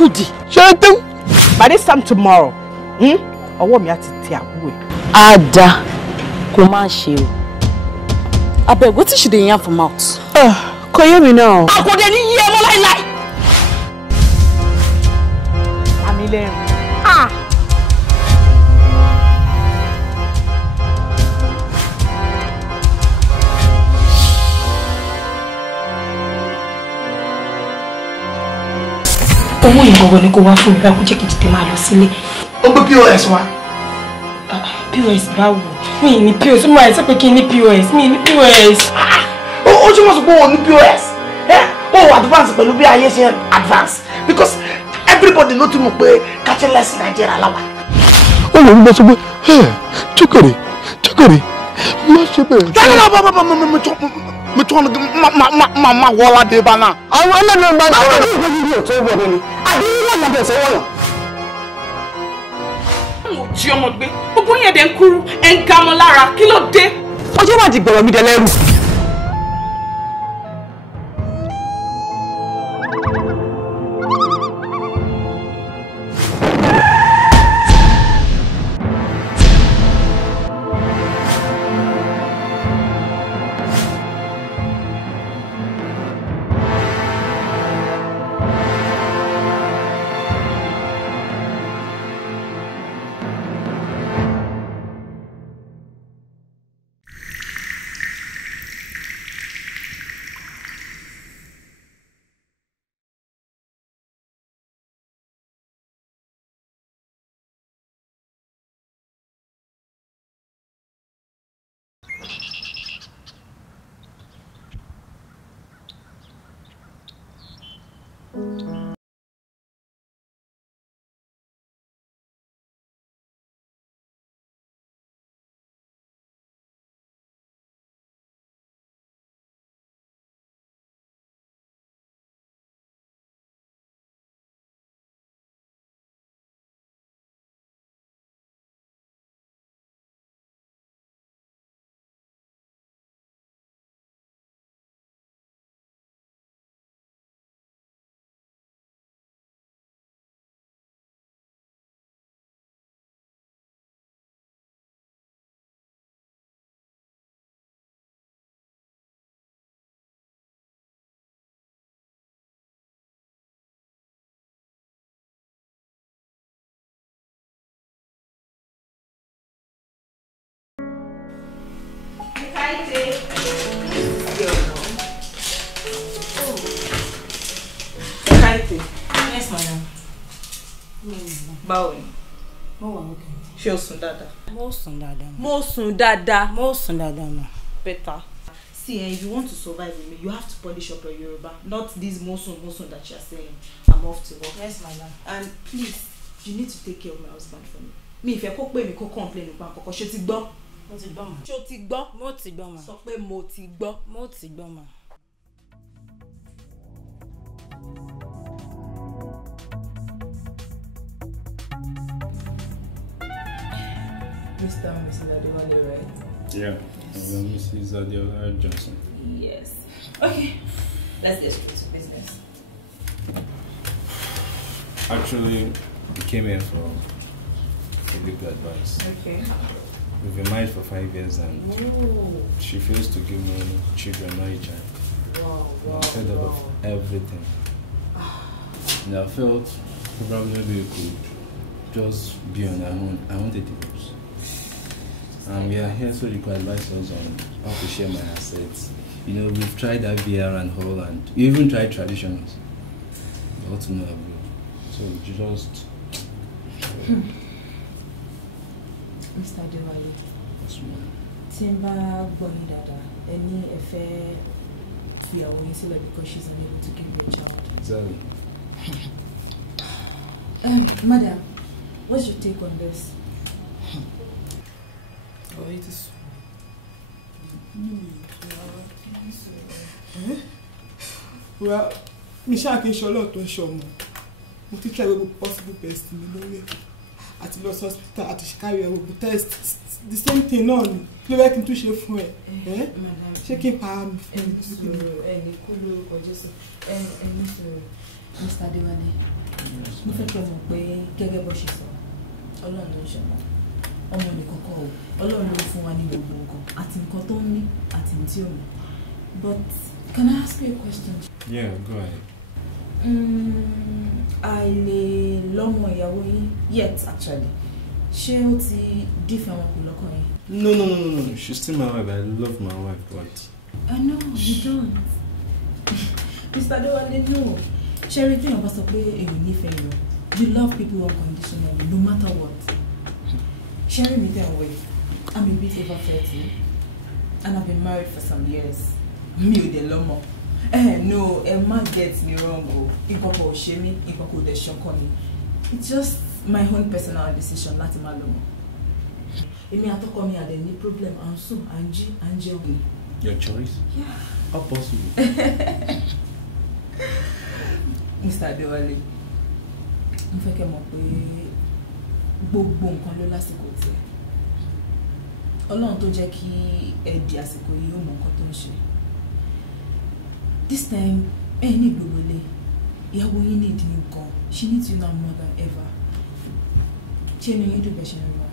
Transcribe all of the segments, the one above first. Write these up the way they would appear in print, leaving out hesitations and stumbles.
Kudi. By this time tomorrow, I want me to tell you. Ada, come on, she. I beg, what is she doing for mouth? Can you hear me now? I couldn't hear me like. Amile. Owó ìgbọ̀gbọ̀ ni kò wá fún mi bá kó jẹ́ kí tètè máa lọ sílé. Ó gbé POS wá. POS báwo? Mi ní POS, mo àìsàn pé kí n ní POS, mi ní POS. Ó túmọ̀ sí pé o ní POS. O advance pẹ̀lú bí ayé ṣe advance because everybody ló ti mọ̀ pé cashless Nigeria la wà. Ó lè ń bọ́ sọ pé Chukere, má ṣe bẹ́ẹ̀. Mi tún ma wọ́lá dé bá náà. Àwọn ẹlẹ́nu bá náà. Àwọn ẹlẹ́nu bá náà tó wọ̀ ní. Àbí wọ́n yàn bẹ̀ sọ́wọ́ yàn. Mo jí ọmọ gbé, gbogbo yẹn dẹ̀ ń kúrú, ẹ̀ ń ga mọ́ lára, kí ló dé? Ọjọ́ máa di gbọ̀rọ̀ mi dẹ̀ lẹ́rù. Yes, madam. Báwo ni? Mo wà okay. Ṣé o sùn dáadáa? Mo sùn dáadáa. Mo sùn dáadáa. Mo sùn dáadáa ma. Better. See, if you want to survive with me, you have to polish up your Yoruba, not this mosun that you're saying. I'm off to work. Yes, madam. And please, you need to take care of my husband for me. Me, if I kó pè mí kó complain nípa nǹkan kan, ṣé o ti gbọ́? Mo ti gbọ́ ma. Ṣé o ti gbọ́? Mo ti gbọ́ ma. Sọ pé mo ti gbọ́. Mo ti gbọ́ ma. Mr. and Mrs. Adewale, right? Yeah, Mrs. Adewale Johnson. Yes. Okay, let's get straight to business. Actually, we came here for a legal advice. Okay. We've been married for 5 years and she fails to give me children, no child. Wow. I'm fed up of everything. And I felt probably maybe we could just be on our own. I want a divorce. And we are here so you can advise us on how to share my assets. You know, we've tried IVR and all, and we even tried traditions. But to no avail. So you just... Mr. Adewale, Timba gbọ́n dada, ẹni ẹ fẹ́ fi àwọn yín sílẹ̀ because she's unable to give you a child. Exactly. Madam, what's your take on this? Oh, it is. Well, Misha can show a lot to show me. But if I will possible best in at the hospital, at the Chicago, will test the same thing on. You like to share for it, Madam. Check your palm. Any Kulu, just any Mr. Adewale. Mo fẹ́ kí o mọ̀ pé gẹ́gẹ́ bó ṣe sọ, Ọlọ́run ló ń ṣọ̀gbọ́n. Ọmọ nìkan kọ́ o, Ọlọ́run ló ń fún wa ní gbogbo nǹkan, àti nǹkan tó ń ní, àti tí ò ní. But can I ask you a question? Yeah, go ahead. Àìlè lọ́mọ ìyàwó yín yet actually. Ṣé ó ti dífẹ̀ wọn kù lọ́kàn yín? No. She's still my wife. I love my wife, but... No, you don't. Mr. Adewale, no. Sherry, think about a play a unique. You love people unconditionally, no matter what. Sherry, me tell you, I'm a bit over 30, and I've been married for some years. Me the lomo. No, Emma gets me wrong. If I call shame, if I call the shock on me, it's just my own personal decision. Lati ma lomo. If me atoko me had any problem, I'm so Angie. Your choice? Yeah. How possible? Mr. Adewale, mo fẹ́ kẹ́ mọ̀ pé gbogbo nǹkan ló lásìkò tí. Ọlọ́run tó jẹ́ kí ẹ di àsìkò yìí ó mọ nǹkan tó ń ṣe. This time, ní gbogbo ilé, ìyàwó yín ní ìdí nǹkan. She needs you now more than ever. Ṣé ni yín dùbẹ̀ ṣe ń rán?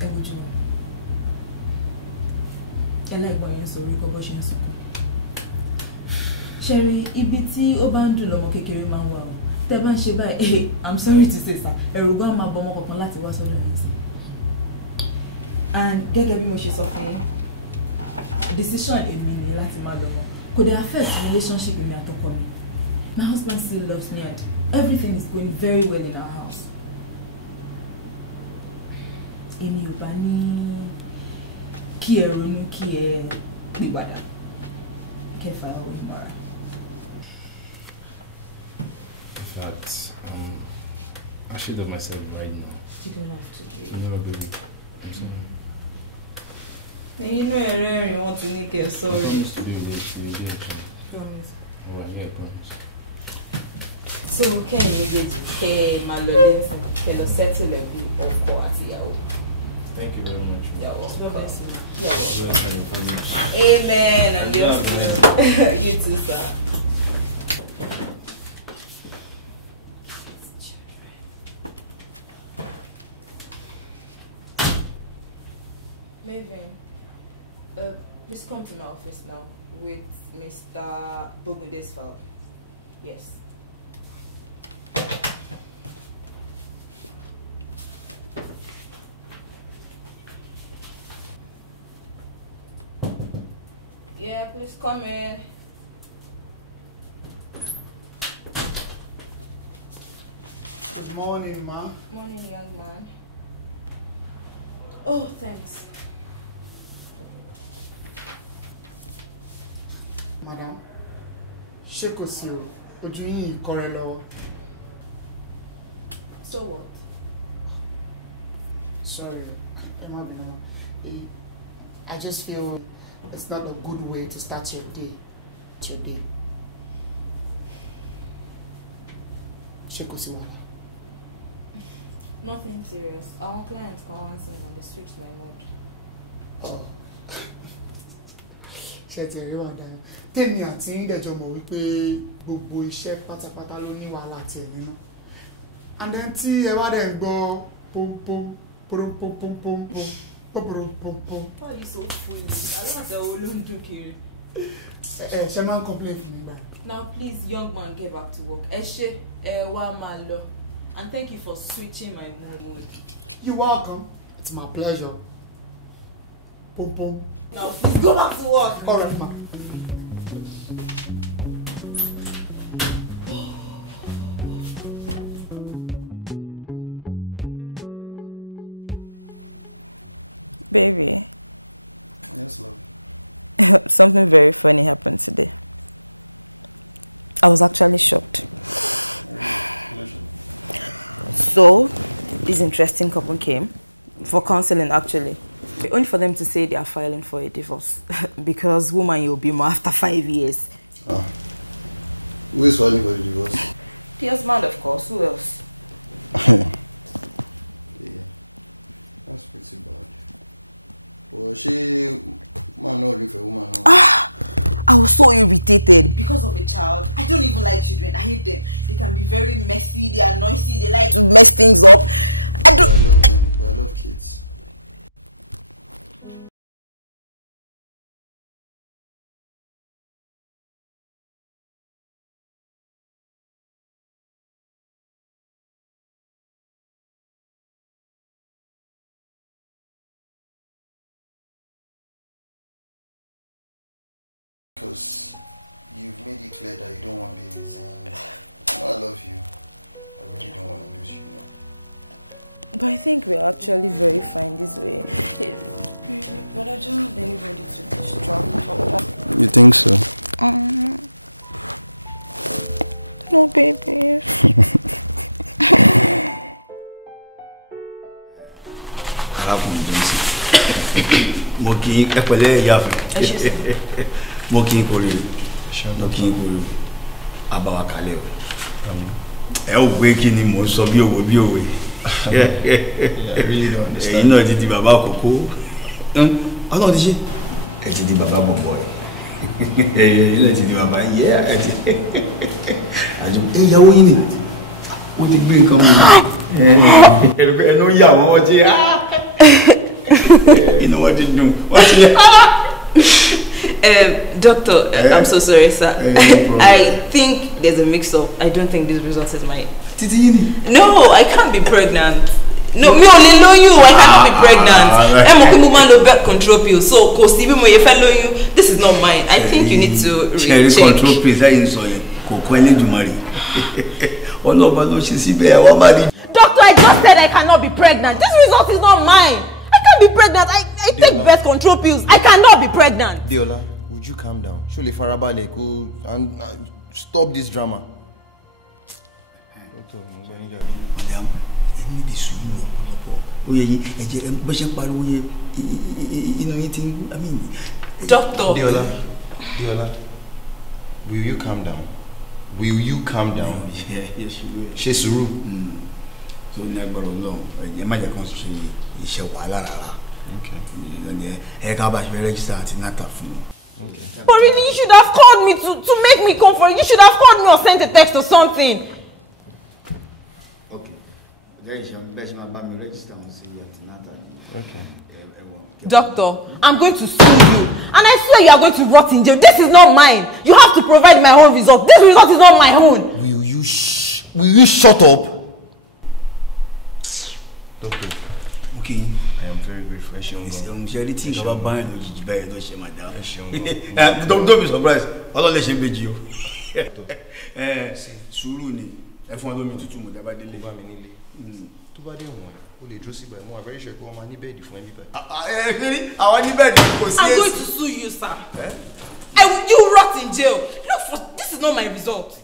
Ẹ wojú wọn. Ẹ láìgbọ́n yẹn sọ orí kọ́ bó ṣe ń sunkún. Sherry, ibi tí ó bá ń dùn lọ́mọ kékeré máa ń wà o. Tẹ́ bá ń ṣe báyìí, I'm sorry to say sir, ẹ̀rù gan máa bọ́ ọmọ kankan láti wá sọ́dọ̀ mi sí. And gẹ́gẹ́ bí mo ṣe sọ fún yín, decision èmi ni láti máa lọ́mọ. Kò dé affect relationship mi àtọkọ mi. My husband still loves me and everything is going very well in our house. Èmi ò bá ní kí ẹ ronú kí ẹ pìwàdà. Kẹfà onímọ̀ra. In fact, I should have myself right now. You don't have to. No, baby. I'm sorry. You know, I want to make it sorry. I promise to do this. Promise. Oh, yeah, I promise. So, can you get my love? Can you settle a group of court? Thank you very much. You're welcome. Amen. I'm yours. You too, sir. Maven, please come to my office now with Mr. Bogunde's file. Yes. Yeah, please come in. Good morning, ma. Morning, young man. Oh, thanks. Madam, ṣé kò sí o, ojú yín ìkọrẹ lọ́wọ́. So what? Sorry, Emma Bino. I just feel it's not a good way to start your day. Ṣé kò sí wàhálà? Nothing serious. Our clients come answer and they switch my mood. Oh. Ṣé ti rí wàdà yẹn? Tèmi àti ń dẹ̀jọ́ mọ̀ wípé gbogbo iṣẹ́ pátápátá ló ní wàhálà tiẹ̀ nínú. And then tí ẹ wá dẹ̀ ń gbọ́ pom pom pom pom pom pom pom pom pom pom. Why are you so foolish? I don't know what to do. Ṣé máa ń complain fún mi gbà? Now please, young man, get back to work. One man lo. And thank you for switching my mood. You're welcome. It's my pleasure. Pom pom. Now please go back to work. All right, ma. Baby. Yes, love. Something very funny happened today. I was actually shocked. So, this interesting couple came for counseling actually. Only for them to say they are filing for a divorce. Because woman you'll be more after 5 years. Ah. Who is filing for a divorce? The husband, of course. Who else? Yeah. That's pretty bad. Well, she man not live a woman now. I was so irritated because of a child. I don't even like children. I hate them. They can be very messy. They are noisy. They like to mess things up. I love them, but I love kids. Because you've made it clear that you don't want babies, and I love you. I really don't want to lose you now. But I think we're actually very fine this way. But I don't want anybody to distract. You think so? No, baby. Mokin epele yafu. Mokin kori. Mokin kori. Abawa kale o. E o gbe kini mo sọ bí òwe bí òwe. I really don't understand. You know ti di baba koko. Ọlọ́run ti ṣe. Ẹ ti di baba bombo e. Ẹ ti di baba yeah. Ajo ìyàwó yín ni. Wọ́n ti gbé nǹkan mu. Ẹnu yà wọ́n ti you know what did do? Doctor, I'm so sorry, sir. No I think there's a mix-up. I don't think this result is mine. No, I can't be pregnant. No, me only know you. I cannot be pregnant. I'm okay, woman, no birth control pill. So, cause even when you follow you, this is not mine. I think you need to recheck. Control pills. I insult you. Kokwele do marry. Oh no, but no, she's here. I want marry. Doctor, I just said I cannot be pregnant. This result is not mine. I can't be pregnant. I take birth control pills. I cannot be pregnant. Deola, would you calm down? Surely Farabale go and stop this drama. Okay, madam, any this oh yeah, but she pariwo you know anything? I mean, Doctor. Deola, will you calm down? Will you calm down? Yeah, yes, you will. She suru. So never alone. You might have considered iṣẹ́ wàhálà rárá. Okay. Ẹ ká bá ṣe register àti nata fún. Okay. But really, you should have called me to make me come for it. You should have called me or sent a text or something. Okay. There is your best man by me register and see nata. Okay. Doctor, I'm going to sue you. And I swear you are going to rot in jail. This is not mine. You have to provide my own result. This result is not my own. Will you shut up? Doctor. Okay. I am very grateful. I'm charity about buying no jijiba no share madam. Don't be surprised. All let shame beji o. Sùúrù ni. Ẹ fún ọlọ́mi tútù mo da ba délé. Ba mi nílé. Tó bá dé wọ́n, o lè dúró síbẹ̀. Mo are very sure pé wọ́n máa ní bẹ́ẹ̀dì fún ẹbí báyìí. Àwọn ní bẹ́ẹ̀dì kò sí. I'm going to sue you, sir. You rot in jail. Look, this is not my result.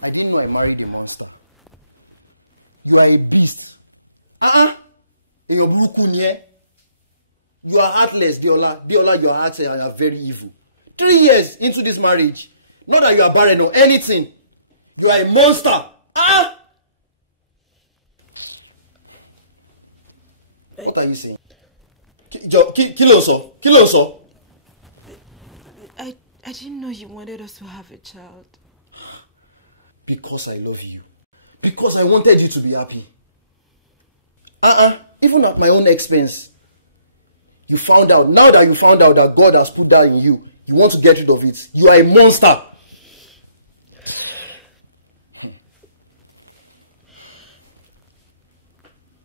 I didn't know I married a monster. You are a beast. Èèyàn burúkú ni ẹ́. You are heartless, Deola. Deola, you are heartless and you are very evil. 3 years into this marriage, not that you are barren or anything. You are a monster. What are you saying? Kí ló sọ? I didn't know you wanted us to have a child. Because I love you. Because I wanted you to be happy. Even at my own expense. You found out. Now that you found out that God has put that in you, you want to get rid of it. You are a monster.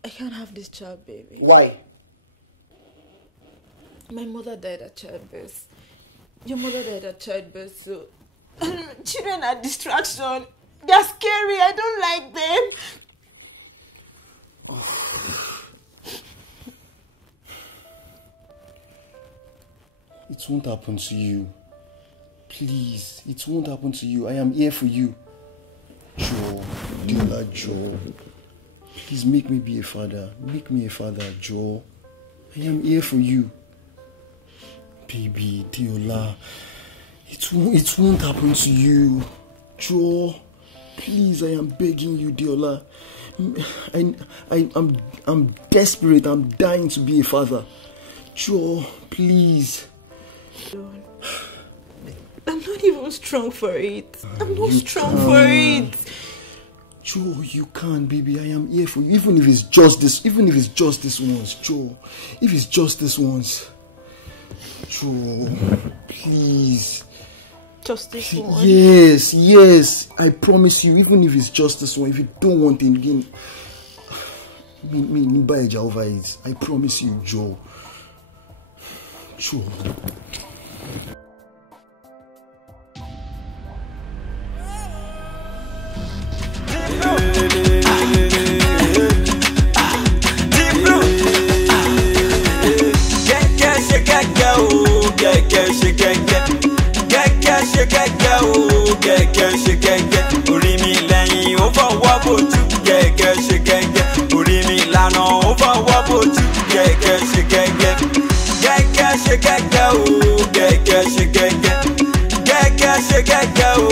I can't have this child, baby. Why? My mother died at childbirth. Your mother died at childbirth, so children are distraction. They're scary. I don't like them. It won't happen to you. Please, it won't happen to you. I am here for you. Joe, Deola, Joe. Please make me be a father. Make me a father, Joe. I am here for you. Baby, Deola. It won't happen to you. Joe, please, I am begging you, Deola. I'm desperate. I'm dying to be a father. Joe, please. I'm not even strong for it. I'm not strong for it. Joe, you can't, baby. I am here for you. Even if it's just this once, Joe. If it's just this once. Joe, please. Just this one? Yes. I promise you, even if it's just this one, if you don't want it again, me buy over it. I promise you, Joe. Joe. Orí mi lẹ́yìn ó fọwọ́ bójú gẹ́gẹ́ ṣe gẹ́gẹ́ orí mi lànà ó fọwọ́ bójú gẹ́gẹ́ ṣe gẹ́gẹ́ gẹ́gẹ́ ṣe gẹ́gẹ́ o gẹ́gẹ́ ṣe gẹ́gẹ́ gẹ́gẹ́ ṣe gẹ́gẹ́ o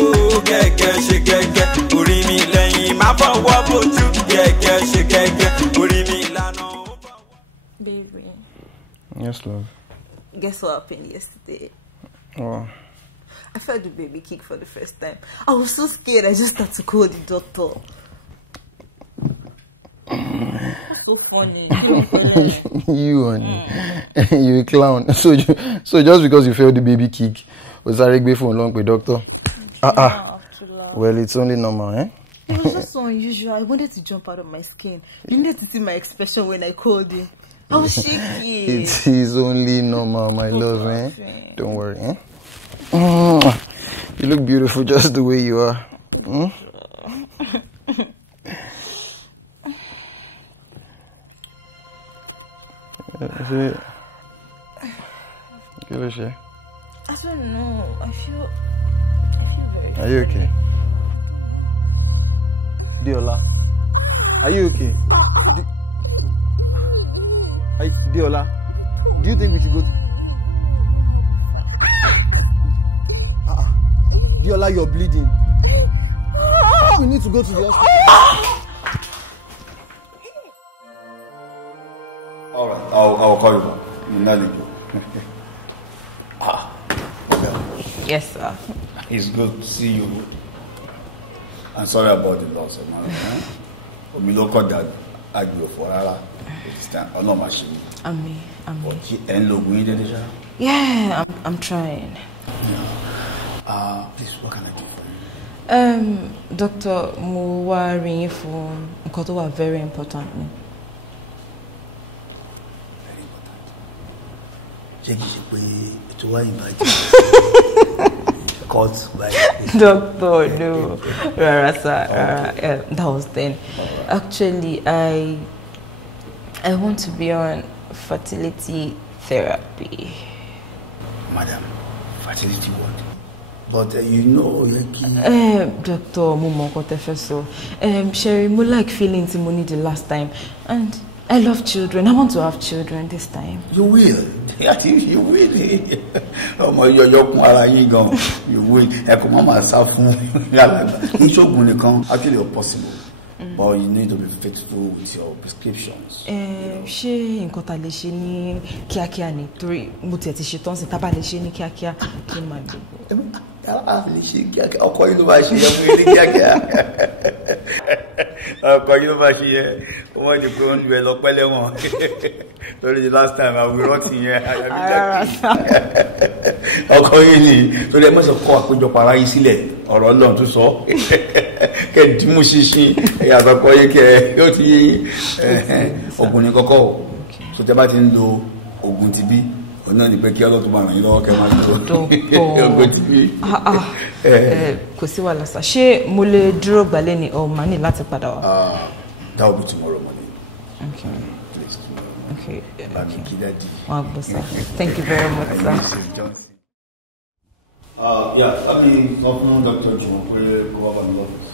gẹ́gẹ́ ṣe gẹ́gẹ́ orí mi lẹ́yìn má fọwọ́ bójú gẹ́gẹ́ ṣe gẹ́gẹ́ orí mi lànà ó fọwọ́. Baby. Yes, love. Guess what happened yesterday? Oh. I felt the baby kick for the first time. I was so scared, I just had to call the doctor. What's so funny? You a clown. So just because you felt the baby kick, was I regbe for long with doctor? Well, it's only normal, eh? It was just so unusual. I wanted to jump out of my skin. You needed to see my expression when I called him. I was shaking. It is only normal, my love, eh? Don't worry, eh? You look beautiful just the way you are. Is it? I don't know. I feel very funny. Are you okay? I don't know. Diola. Are you okay? Diola. Do you think we should go to... No, I'll be fine. Diola, you're bleeding. We need to go to the hospital. All right, I'll call you back. Madam. Yes, sir. It's good to see you. I'm sorry about the loss, man. We don't call that argue for Rara. This time, I'm not machine. But you ain't look weird, deja. Yeah, I'm trying. Yeah. Please, what can I do for you? Doctor, mo wá rí yín fún nǹkan tó wà very important ni. Very important. Ṣé kìí ṣe pé ètò wa invite caught by Doctor, no. Rara, sir. Okay. That was then. Right. Actually, I want to be on fertility therapy. Madam, fertility what? But you know, Doctor, mo mọ nǹkan tẹ́ fẹ́ sọ. Sherry, mo like feeling tí mo need the last time, and I love children. I want to have children this time. You will. I think you will. You're ara yín gan. You will. Mama sá fún kì í ṣoògùn nìkan. Actually, you're possible. But you need to be faithful with your prescriptions. Ṣé nǹkan tá lè ṣe ní kíákíá ni? Torí mo tiẹ̀ ti ṣetán sí tá bá lè ṣe ní kíákíá kí n máa dé. Lè ṣe kíákíá. Ọkọ yín ló bá ṣe yẹ fún yín ní kíákíá. Ọkọ yín ló bá ṣe yẹ kó wọ́n di pé ó ń bẹ lọ pẹ́lẹ́ wọn. Torí the last time I will rot yẹn àyàmí jákè. Ọkọ yín ni torí ẹ mọ̀ sọ kọ́ àpéjọpọ̀ ara yín sílẹ̀ ọ̀rọ̀ Ọlọ́run tún sọ. Kẹ́ dìmú ṣinṣin ẹ̀yà àgbàpọ̀ yé kẹ́ yóò ti yé ògùn ní kọ́kọ́ o so tẹ́ bá ti ń lo ògùn ti bí òun náà ni pé kí Ọlọ́run tó máa ràn yín lọ́wọ́ kẹ́ máa lo ògùn ti bí. Kò sí wàhálà sá ṣé mo lè dúró gbálẹ̀ ni or màá ní láti padà wá. That will be tomorrow morning. Please tomorrow morning. Bá mi kí dáàdi. Thank you very much, sir. Mrs. Johnson. Yeah, let me sọ fún Dr. Juwon pé kó wá bá mi lọ́fíìsì.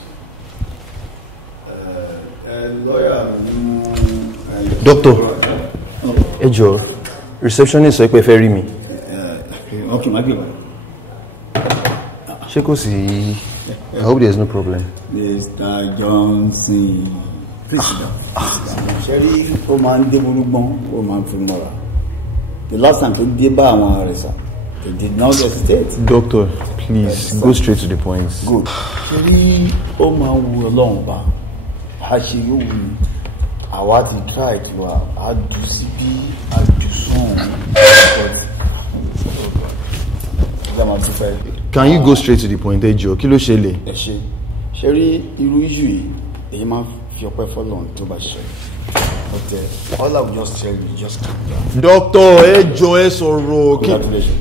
Lawyer mi mú. Doctor, ẹ jọ̀ọ́, receptionist sọ pé fẹ́ rí mi. Okay, má gbé wá. Ṣé kò sí? I hope there is no problem. Mr. Johnson, Please sit down. Sherry, oh man, they will oh man, Fimora. The last time they did buy one resa, they did not hesitate. Doctor, please go straight to the point. Good. Sherry, oh man, will long ba. Hashi you will. I want to try to I do CP, I do song, but oh God. Can you go straight to the point, Joe? Kilo shele. Sherry, you usually a man feel quite for long to buy share. But all I will just tell you, just calm down. Doctor, Joe Soro. Congratulations.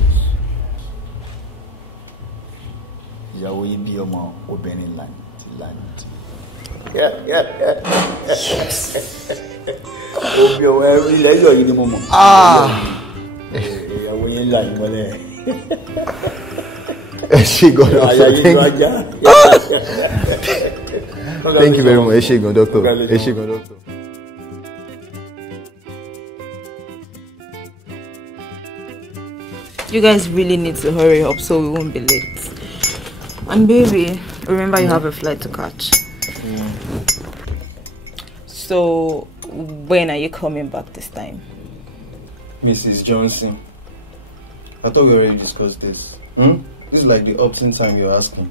Ìyàwó yìí bí ọmọ obìnrin land. Yeah. Obi ọmọ ilẹ̀ yọ̀ yìí ni mo mọ̀. Ìyàwó yìí là yìí mọ́lẹ̀. Thank you very much, Doctor. You guys really need to hurry up so we won't be late. And baby, remember you have a flight to catch. Yeah. So, when are you coming back this time? Mrs. Johnson, I thought we already discussed this. This is like the option time you're asking.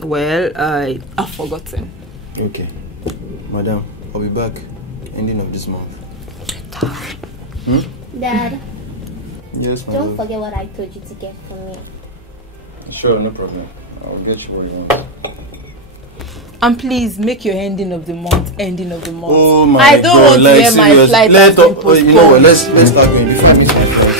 Well, I've forgotten. Okay. Madam, I'll be back ending of this month. Dad. Yes, my love. Don't forget what I told you to get for me. Sure, no problem. I'll get you what you want. And please make your ending of the month. Oh my I don't God, want like to hear serious. my flight. You know what? Let's start going before I miss my flight.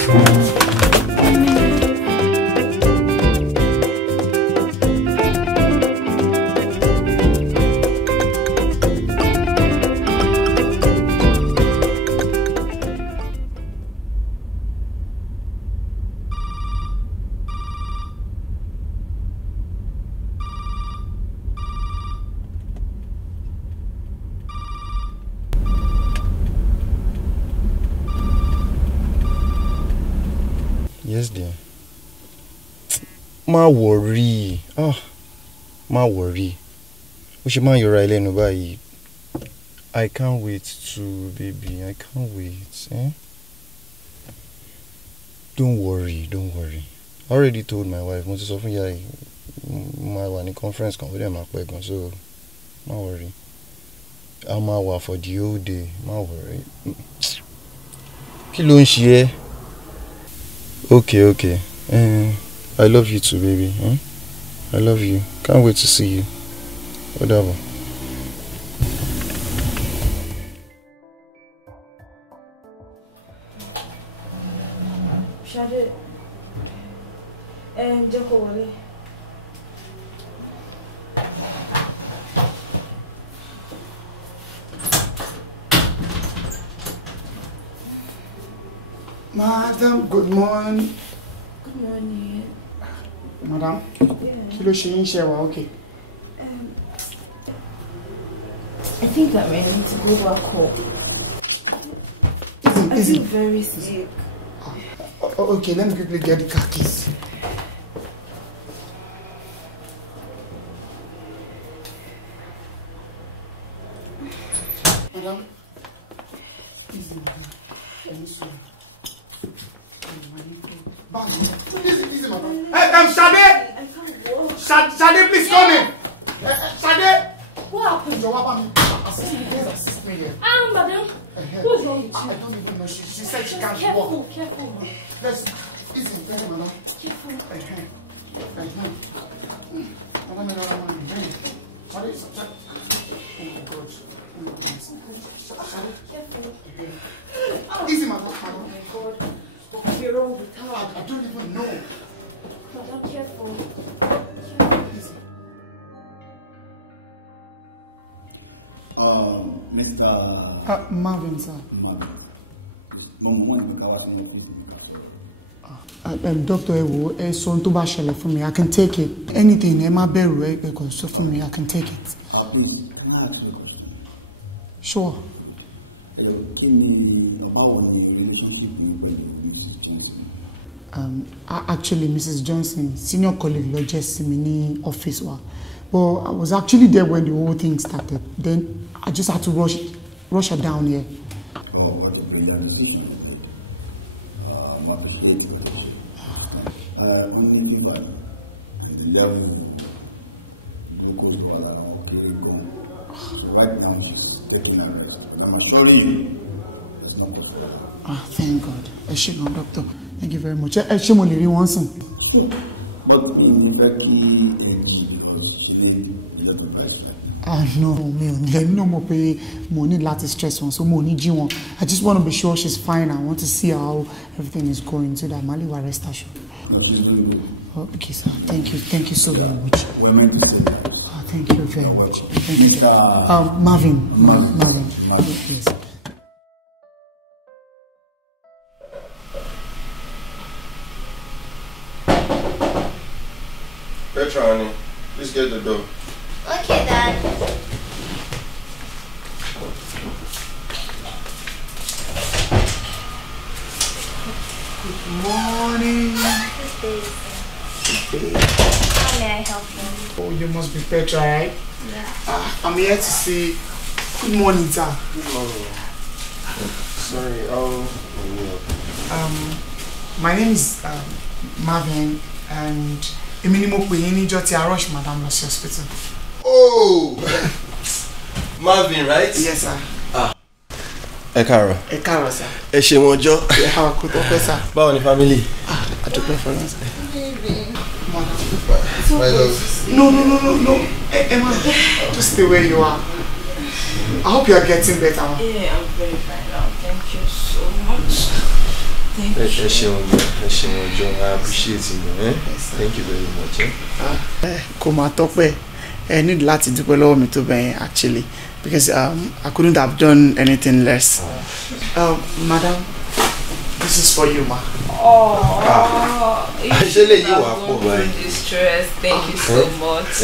Yes, dear. Ma worry. Ma worry. I can't wait to, baby. I can't wait. Don't worry. I already told my wife. Most often, my one conference come with them. So, ma worry. I'm out for the whole day. Ma worry. Kí ló ń ṣe ẹ́? Okay. I love you too, baby. I love you. Can't wait to see you. Whatever. Shade, Joko wale. Madam, good morning. Good morning. Madam? Yeah. Okay. I think that we need to go back home. I feel very sick. Okay, let me quickly get the car keys. Madam? Easy, madam. Let me show you. Easy, madam. Hey, Sade! Sade, please come in! Sade! What happened? Assist me here. Madam. What's wrong with you? I don't even know. She said she can't Careful, walk. madam. Yes, easy, madam. Careful. Easy, madam. Oh my God. What could be wrong with her? I don't even know. Madam, careful. Mr. Marvin, sir. Marvin. Mom, one of the in office, make a sorrow. Dr. Ewo, son to bashele for me. I can take it. Anything, Emma Beru, because so for me, I can take it. Please, can I ask you a question? Sure. Good. Can you Abawon your relationship with Mrs. Johnson? Actually, Mrs. Johnson, senior colleague, just in the office. But I was actually there when the whole thing started. Then I just had to rush her down here. Oh, what a brilliant decision you made. I appreciate it, understand. Only fever and the level glucose lower than okay gone. So right now she's taking a rest. But I'm assuring you, there's no cause for alarm. Thank God. Doctor. Thank you very much. Sure. But me Nifeki AG because she need a lot of rest right now. No, no more pay money latest stress on so money G1. I just want to be sure she's fine. I want to see how everything is going so that Mali will rest assured. No, she's doing good. Okay, sir. Thank you so much. We're meant to save lives. Thank you very much. You're welcome. Mr. Marvin. Yes. Petra, honey, please get the door. Okay, Dad. Good morning. How may I help you? Oh, you must be Petra, right? Yeah. I'm here to say good morning, sir. Good morning. Sorry, my name is Marvin, and Eminimo Puyini Joti Arosh Madam Losi Hospital. Oh! Marvin, right? Yes, sir. Ekaro, sir. Eshemojo. How could you, sir? Báwo ni family? I took my friends. My love. No. Emma, just stay where you are. I hope you are getting better. Yeah, I'm very fine now. Thank you so much. Thank you. Eshemojo, I appreciate you. Thank you very much. Koma Tope, I need to do below me to be actually because I couldn't have done anything less. Madam, this is for you, ma. Actually, you are poor, right? Distress. Thank you so much.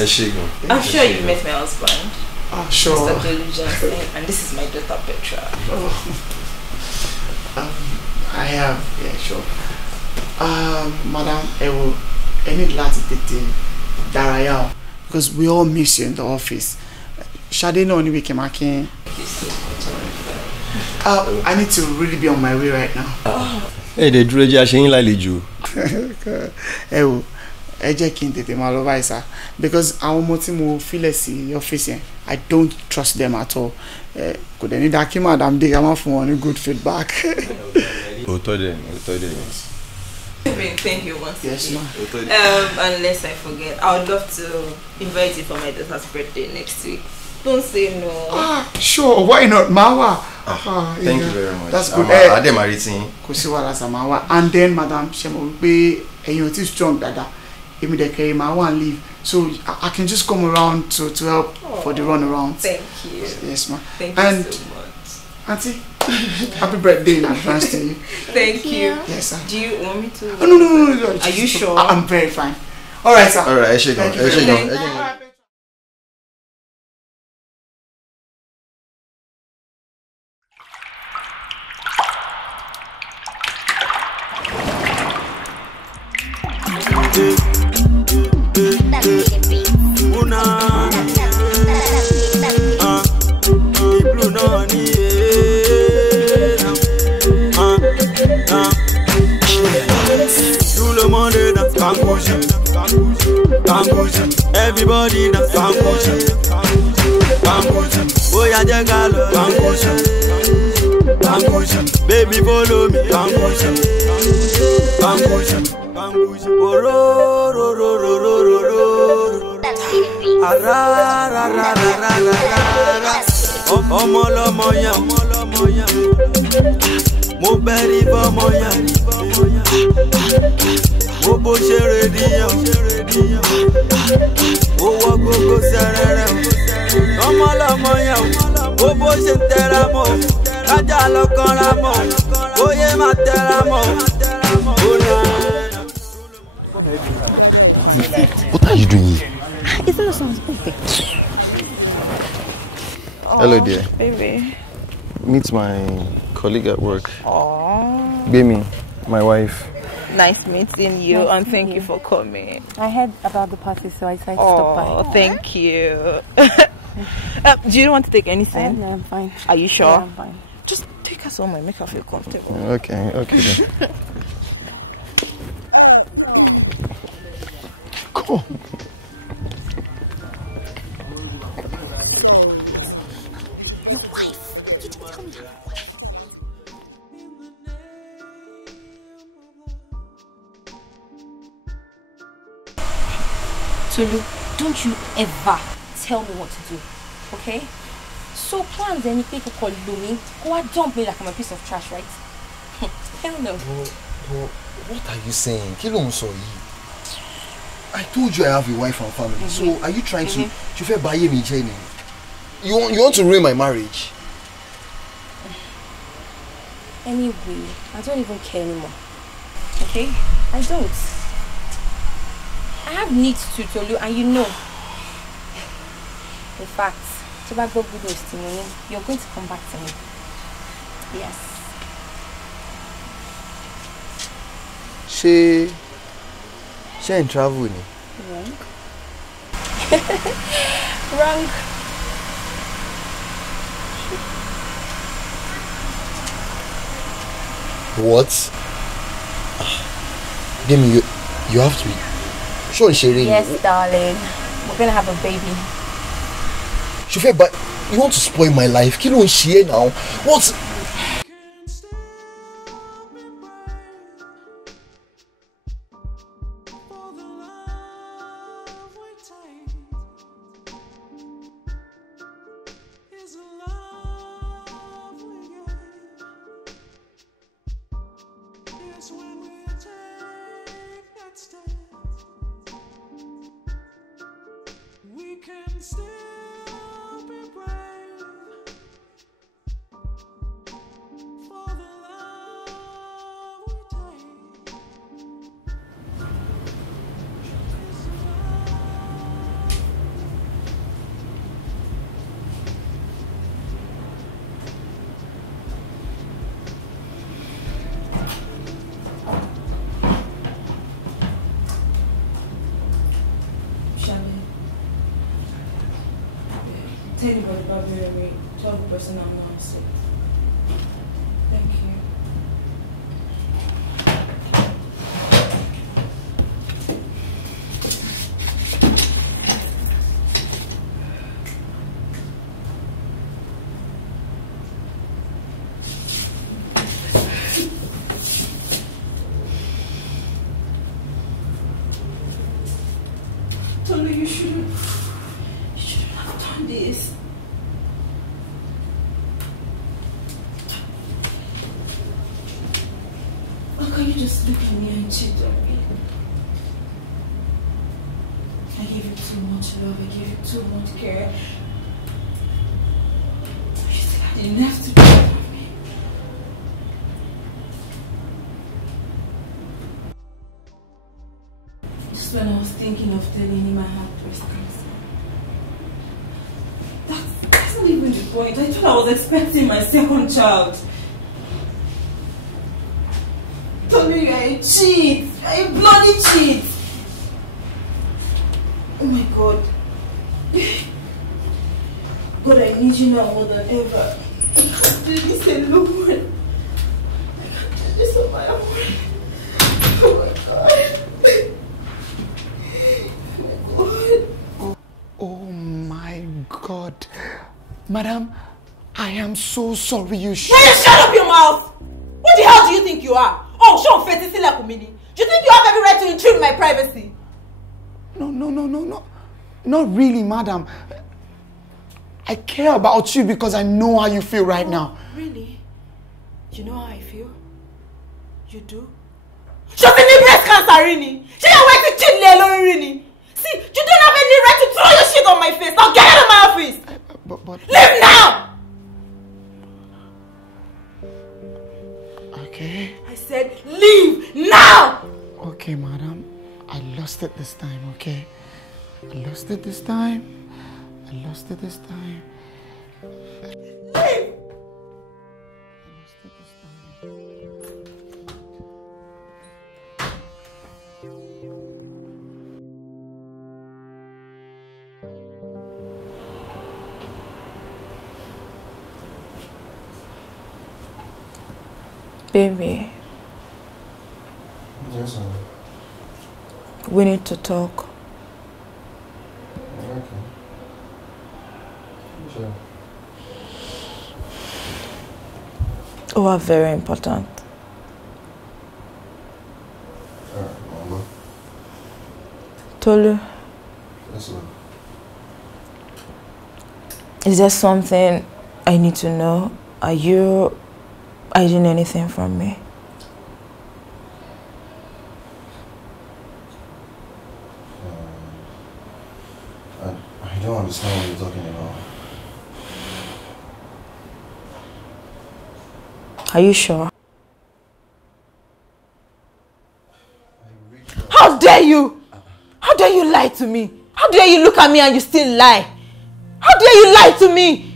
I'm sure you met my husband. Sure. Mr. Deluja, and this is my daughter Petra. I have, yeah, sure. Madam, I need to take Daraya because we all miss you in the office. Shade no only came back in. I need to really be on my way right now. Hey, the Druja Shane Laleju. Because our motive feel in the office. I don't trust them at all. Could any daki madam dig am for any good feedback? Thank you once again. Yes, ma'am. Unless I forget, I would love to invite you for my daughter's birthday next week. Don't say no. Sure, why not, Mawa? Thank you very much. That's good. And then, madam, Shemo be too strong, dada. Immediately, I want to leave, so I can just come around to help for the run around. Thank you. Yes, ma'am. Thank you so much. Auntie, happy birthday in advance to you. Thank you. Yes, sir. Do you want me to? Oh, no. Are you sure? I'm very fine. All right, sir. All right, Thank you very much. Everybody dance bambucha, bambucha. Oh yeah, jagalo bambucha, bambucha. Baby follow me bambucha, bambucha, bambucha. Oh ro ro ro ro ro ro ro. Ah ra ra ra ra ra ra. Ọmọ lọmọ ya, mo bẹ̀rì bọ́mọ ya. Mo bó ṣe rédíò. Owó gbogbo sẹ́rẹ̀rẹ̀ ọmọ lọ́mọ yẹn ó bó ṣe tẹra mọ́ kájà lọ́kànlá mọ́ bóyá máa tẹra mọ́. Gather a fancy. What are you doing here? Isn't that sounds perfect? Are you serious? Hello, dear. Baby. Meet my colleague at work. Oh. Bemi, my wife. Nice meeting you, and thank you for coming. I heard about the party, so I decided to stop by. Oh, thank you. Do you want to take anything? No, I'm fine. Are you sure? Yeah, I'm fine. Just take her somewhere, make her feel comfortable. Okay. Come on. So, we should best go again. I try Latin. Tolu, don't you ever tell me what to do, okay? So plans any people call Lumi, go and dump me like I'm a piece of trash, right? Hell no. What are you saying? Kí ló ń sọ yìí? I told you I have a wife and family. So are you trying to fẹ́ bà ayé mi jẹ́ ni? You want to ruin my marriage? Anyway, I don't even care anymore. Okay? I don't. I have needs to Tolu, and you know. In fact, to back up good news to me, you're going to come back to me. Yes. She in travel ni? Wrong. Wrong. What? Demi, you have to be. Sure, yes, darling. We're gonna have a baby. Shufé, but you want to spoil my life? Kí ló ń ṣe now? What? Tell anybody about burying me. Tell the person I'm not sick. Thank you. Tolu, you shouldn't have done this. How can you just look at me and cheat on me? I gave you too much love, I gave you too much care. You still had enough to care for me. Just when I was thinking of telling him I had breast cancer. That's not even the point. I thought I was expecting my second child. Told me you are a cheat. You are a bloody cheat. Oh my God. God, I need you now more than ever. I can't do this alone. I can't do this on my own. Oh my God. Oh my God. Oh my God. Madam, I am so sorry you Will you shut up your mouth? What the hell do you think you are? Oh, Sean Fetisila Kumini. Do you think you have every right to intrude my privacy? No. Not really, madam. I care about you because I know how you feel right now. Really? You know how I feel? You do? Just in the breast cancer, really? She don't want to cheat me alone, really? See, you don't have any right to throw your shit on my face. Now get out of my office! But leave now! Okay. I said leave now! Okay, madam. I lost it this time, okay? I lost it this time. Leave! Baby. Yes, sir. We need to talk. Okay. Sure. Oh, are very important. Mama. Tolu. Yes, ma'am. Is there something I need to know? Are you hiding anything from me? I don't understand what you're talking about. Are you sure? How dare you? How dare you lie to me? How dare you look at me and you still lie? How dare you lie to me?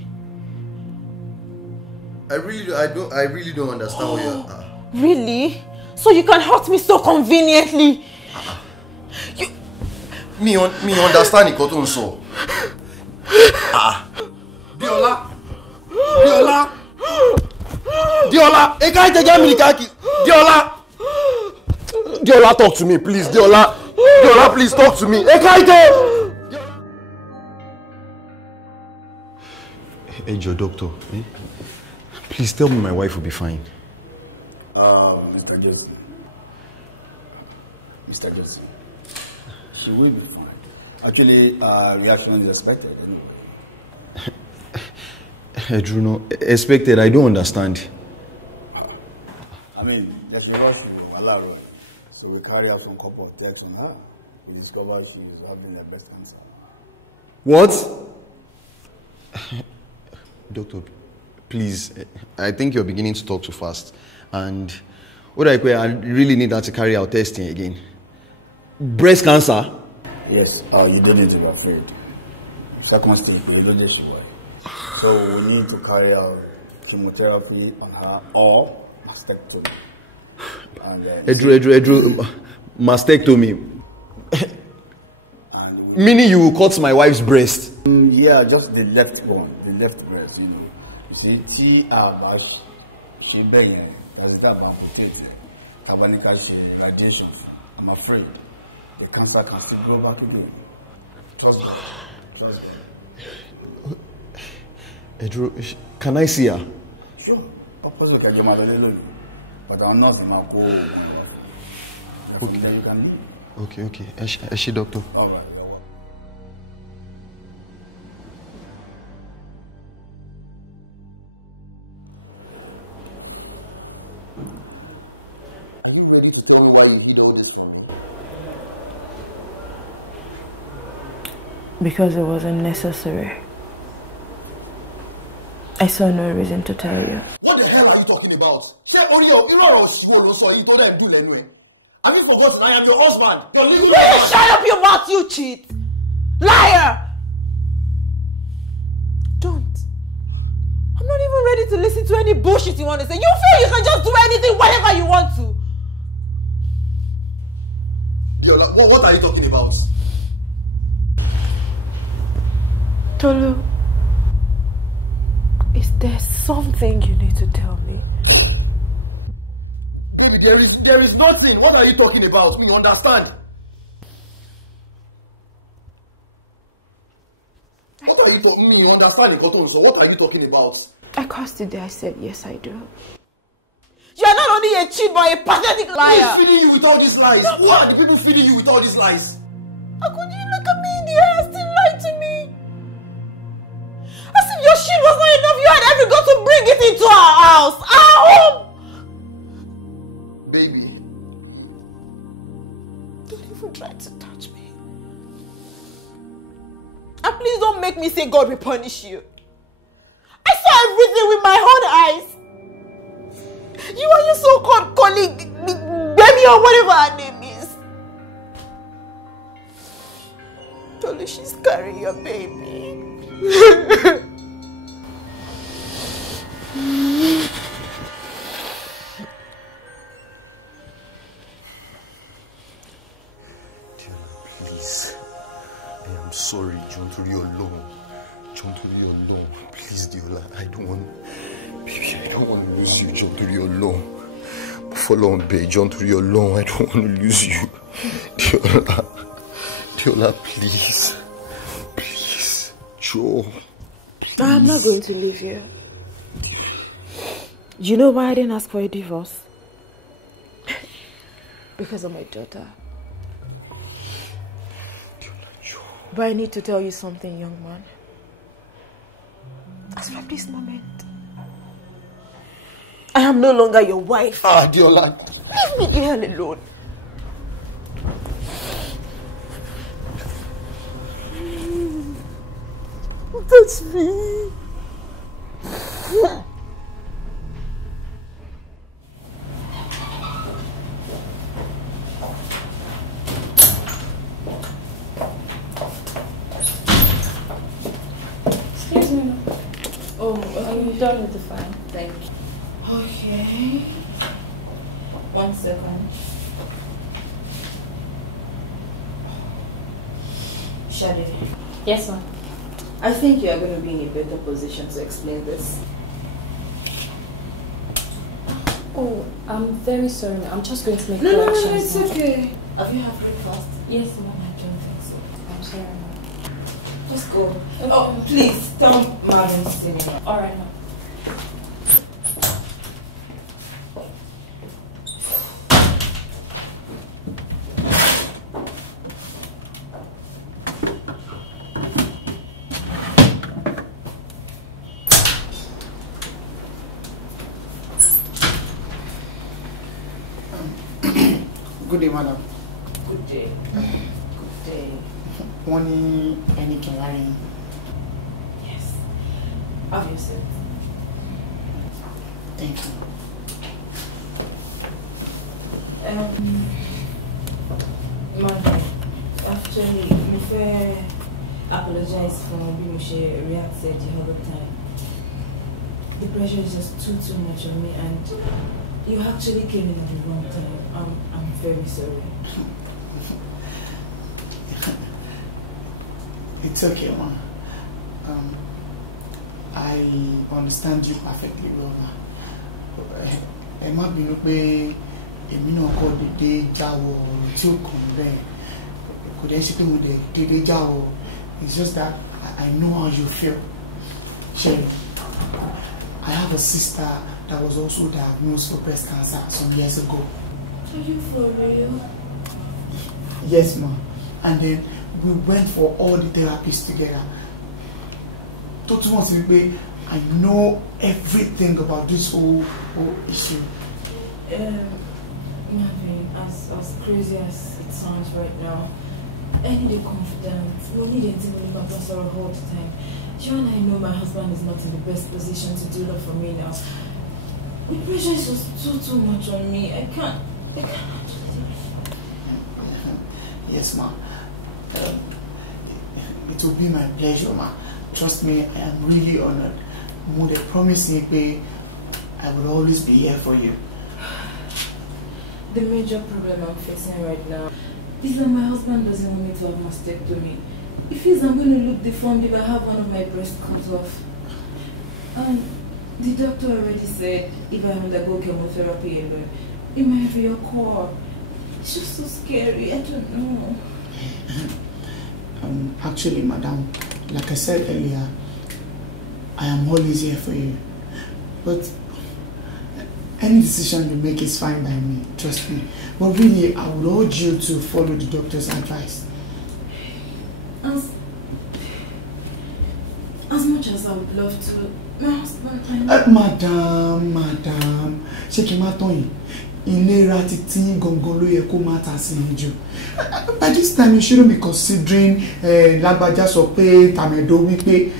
I really don't understand what you're... Really? So you can hurt me so conveniently? Me understand nǹkan tó ń sọ. Diola, e can't take me kaki. Diola, talk to me, please. Diola, please talk to me. E can't Hey, Joe, doctor. Please tell me my wife will be fine. Mr. Johnson. Mr. Johnson. She will be fine. Actually, reaction is expected anyway. Drew, expected, I don't understand. I mean, she rushed you, so we carry out some couple of texts on her. We discover she's having a breast cancer. What? Doctor, please, I think you're beginning to talk too fast. And what I really need her to carry out testing again. Breast cancer? Yes, you don't need to be afraid. Second stage, so we need to carry out chemotherapy on her or mastectomy. And mastectomy. And we meaning you will cut my wife's breast? Yeah, just the left one, the left breast, you know. You see, that's it about amputate. Tabanica radiation from. I'm afraid the cancer can still grow back again. Trust God. Trust God. Can I see her? Sure. But our nurse is going. From there you can leave. Okay. Is she doctor? All right, we are welcome. Are you ready to tell me why you hid all this from me? Because it wasn't necessary. I saw no reason to tell you. What the hell are you talking about? Have you forgotten I am your husband? Your legal husband? Shut up your mouth, you cheat! Liar! Don't. I'm not even ready to listen to any bullshit you want to say. You feel you can just do anything, whatever you want to. Diola, what are you talking about? Tolu, is there something you need to tell me? Baby, there is nothing. What are you talking about? Me understand? What are you talking? Me understanding, Koton? So what are you talking about? I cursed you there. I said yes, I do. You are not only a cheat but a pathetic liar. Who is feeding you with all these lies? Who are the people feeding you with all these lies? How could you look at me in the eye and still lie to me? As if your shit was not enough, you had every got to bring it into our house, our home. Baby. Don't even try to touch me. And please don't make me say God will punish you. I saw everything with my own eyes. You and your so-called colleague, baby or whatever her name is. Tolu, she's carrying your baby. Please, I am sorry, John, to your long. Please, Diola, I don't want to lose you, John, to your long. fọlọ́run bẹ̀ jọ̀ọ́ nítorí Ọlọ́run, I don't want to lose you. Diola, please. Please. Joe. Please. I'm not going to leave you. You know why I didn't ask for a divorce? Because of my daughter. But I need to tell you something, young man. As from this moment, I am no longer your wife. Diola. Leave me all alone. That's me. Excuse me. Oh, I'm done with the file. Thank you. Okay. 1 second. Shadi. Yes, ma'am. I think you are going to be in a better position to explain this. Oh, I'm very sorry. I'm just going to make No, corrections. it's okay. Have you had breakfast? Yes, ma'am. I don't think so. I'm sorry, ma'am. Let's go. Oh, please, tell Marvin to sing in. All right, ma'am. Good day, madam. Good day. Good day. Wọ́n ní ẹni kí n wá rí yín. Yes. Obviously. Thank you. Man, actually, mo fẹ́ apologize for bí mo ṣe reacted the other time. The pressure is just too much on me, and you actually came in at the wrong time. I'm very sorry. It's okay, ma. I understand you perfectly well, ma. Ẹ má bínú pé èmi náà kọ́ dédé jáwọ́ ọ̀rọ̀ tí ó kàn mí bẹ́ẹ̀. Kò dẹ́ ṣe pé mo dẹ̀ dédé jáwọ́. It's just that I know how you feel. Sherry, I have a sister that was also diagnosed for breast cancer some years ago. Are you for real? Yes, ma. And then we went for all the therapies together. Tó túmọ̀ sí wípé I know everything about this whole issue. Marvin, as crazy as it sounds right now, I need a confidence. No need anything about us all the time. You and I know my husband is not in the best position to do that for me now. The pressure is just too much on me. I can't Yes, ma. It will be my pleasure, ma. Trust me, I am really honored. Mo dey promise you pé I will always be here for you. The major problem I'm facing right now is that my husband doesn't want me to have mastectomy. He feels I'm going to look deformed if I have one of my breasts cut off. The doctor already said if I undergo chemotherapy alone, it might reoccur. It's just so scary. I don't know. Actually, madam, like I said earlier, I am always here for you. But any decision you make is fine by me, trust me. But really, I would urge you to follow the doctor's advice. As much as I would love to, my husband can... Madam, ṣé kí n má tán yín? Ìlera títí gangan ló yẹ kó má ta sí mi jù. By this time, you shouldn't be considering lágbájá sọ pé tàmẹ̀dó wípé.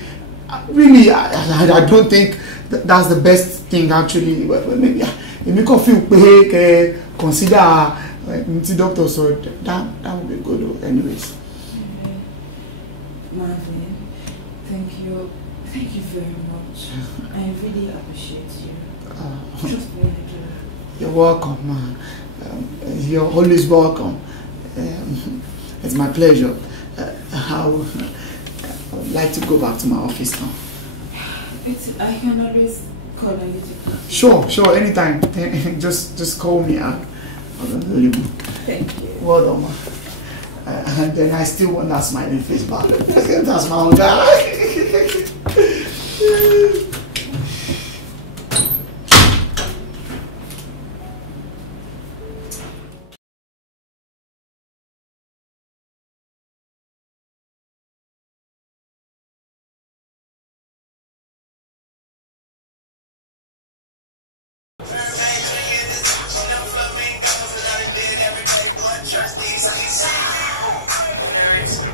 Really, I don't think that's the best thing actually. But maybe èmi kàn feel pé kẹ́ consider the doctor so that would be good anyways. Okay. Marvin, thank you very much. I really appreciate you. Trust me, I do. You're welcome, man. You're always welcome. It's my pleasure. I would like to go back to my office now. I can always call a little. Sure, anytime. just call me. Thank you. Well done. And then I still want that smiling face back. That's my old guy.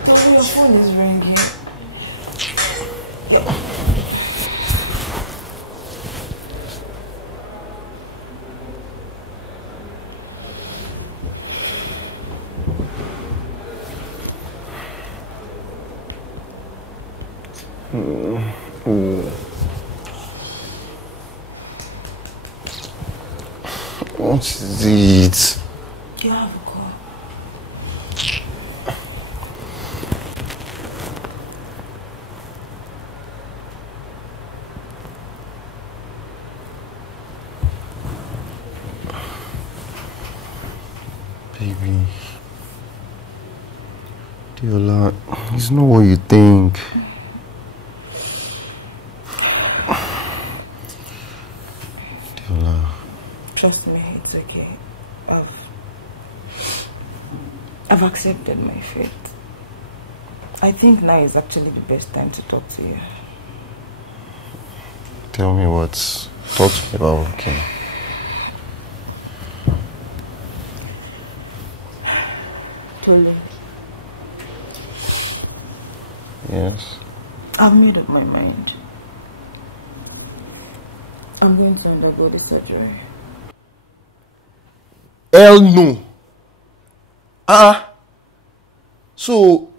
Tolu, your phone is ringing. Yo. What is it? You have a call. Baby, Diola, it's not what you think. Diola. Trust me, it's okay. I've accepted my fate. I think now is actually the best time to talk to you. Tell me what's talk about, okay? Tolu. Yes? I've made up my mind. I'm going to undergo the surgery. Hell no! So,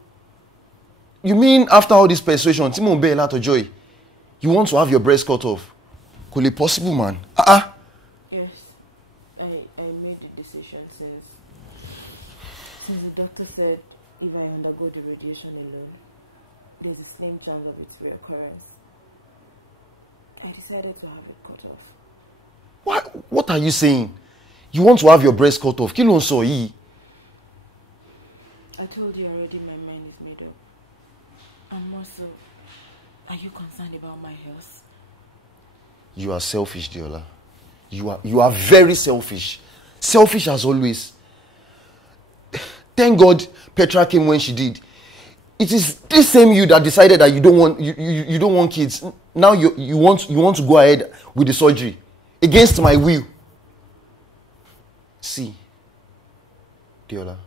you mean after all this persuasion, Timon Bay Lato Joy, you want to have your breast cut off? Could it possible, man? Yes, I made the decision since the doctor said if I undergo the radiation alone, there's a slim chance of its reoccurrence. I decided to have it cut off. What are you saying? You want to have your breast cut off? Kí ló ń sọ yìí? I told you already my mind is made up. And more so, are you concerned about my health? You are selfish, Diola. You are very selfish. Selfish as always. Thank God Petra came when she did. It is this same you that decided that you don't want kids. Now you want to go ahead with the surgery against my will. See, Diola,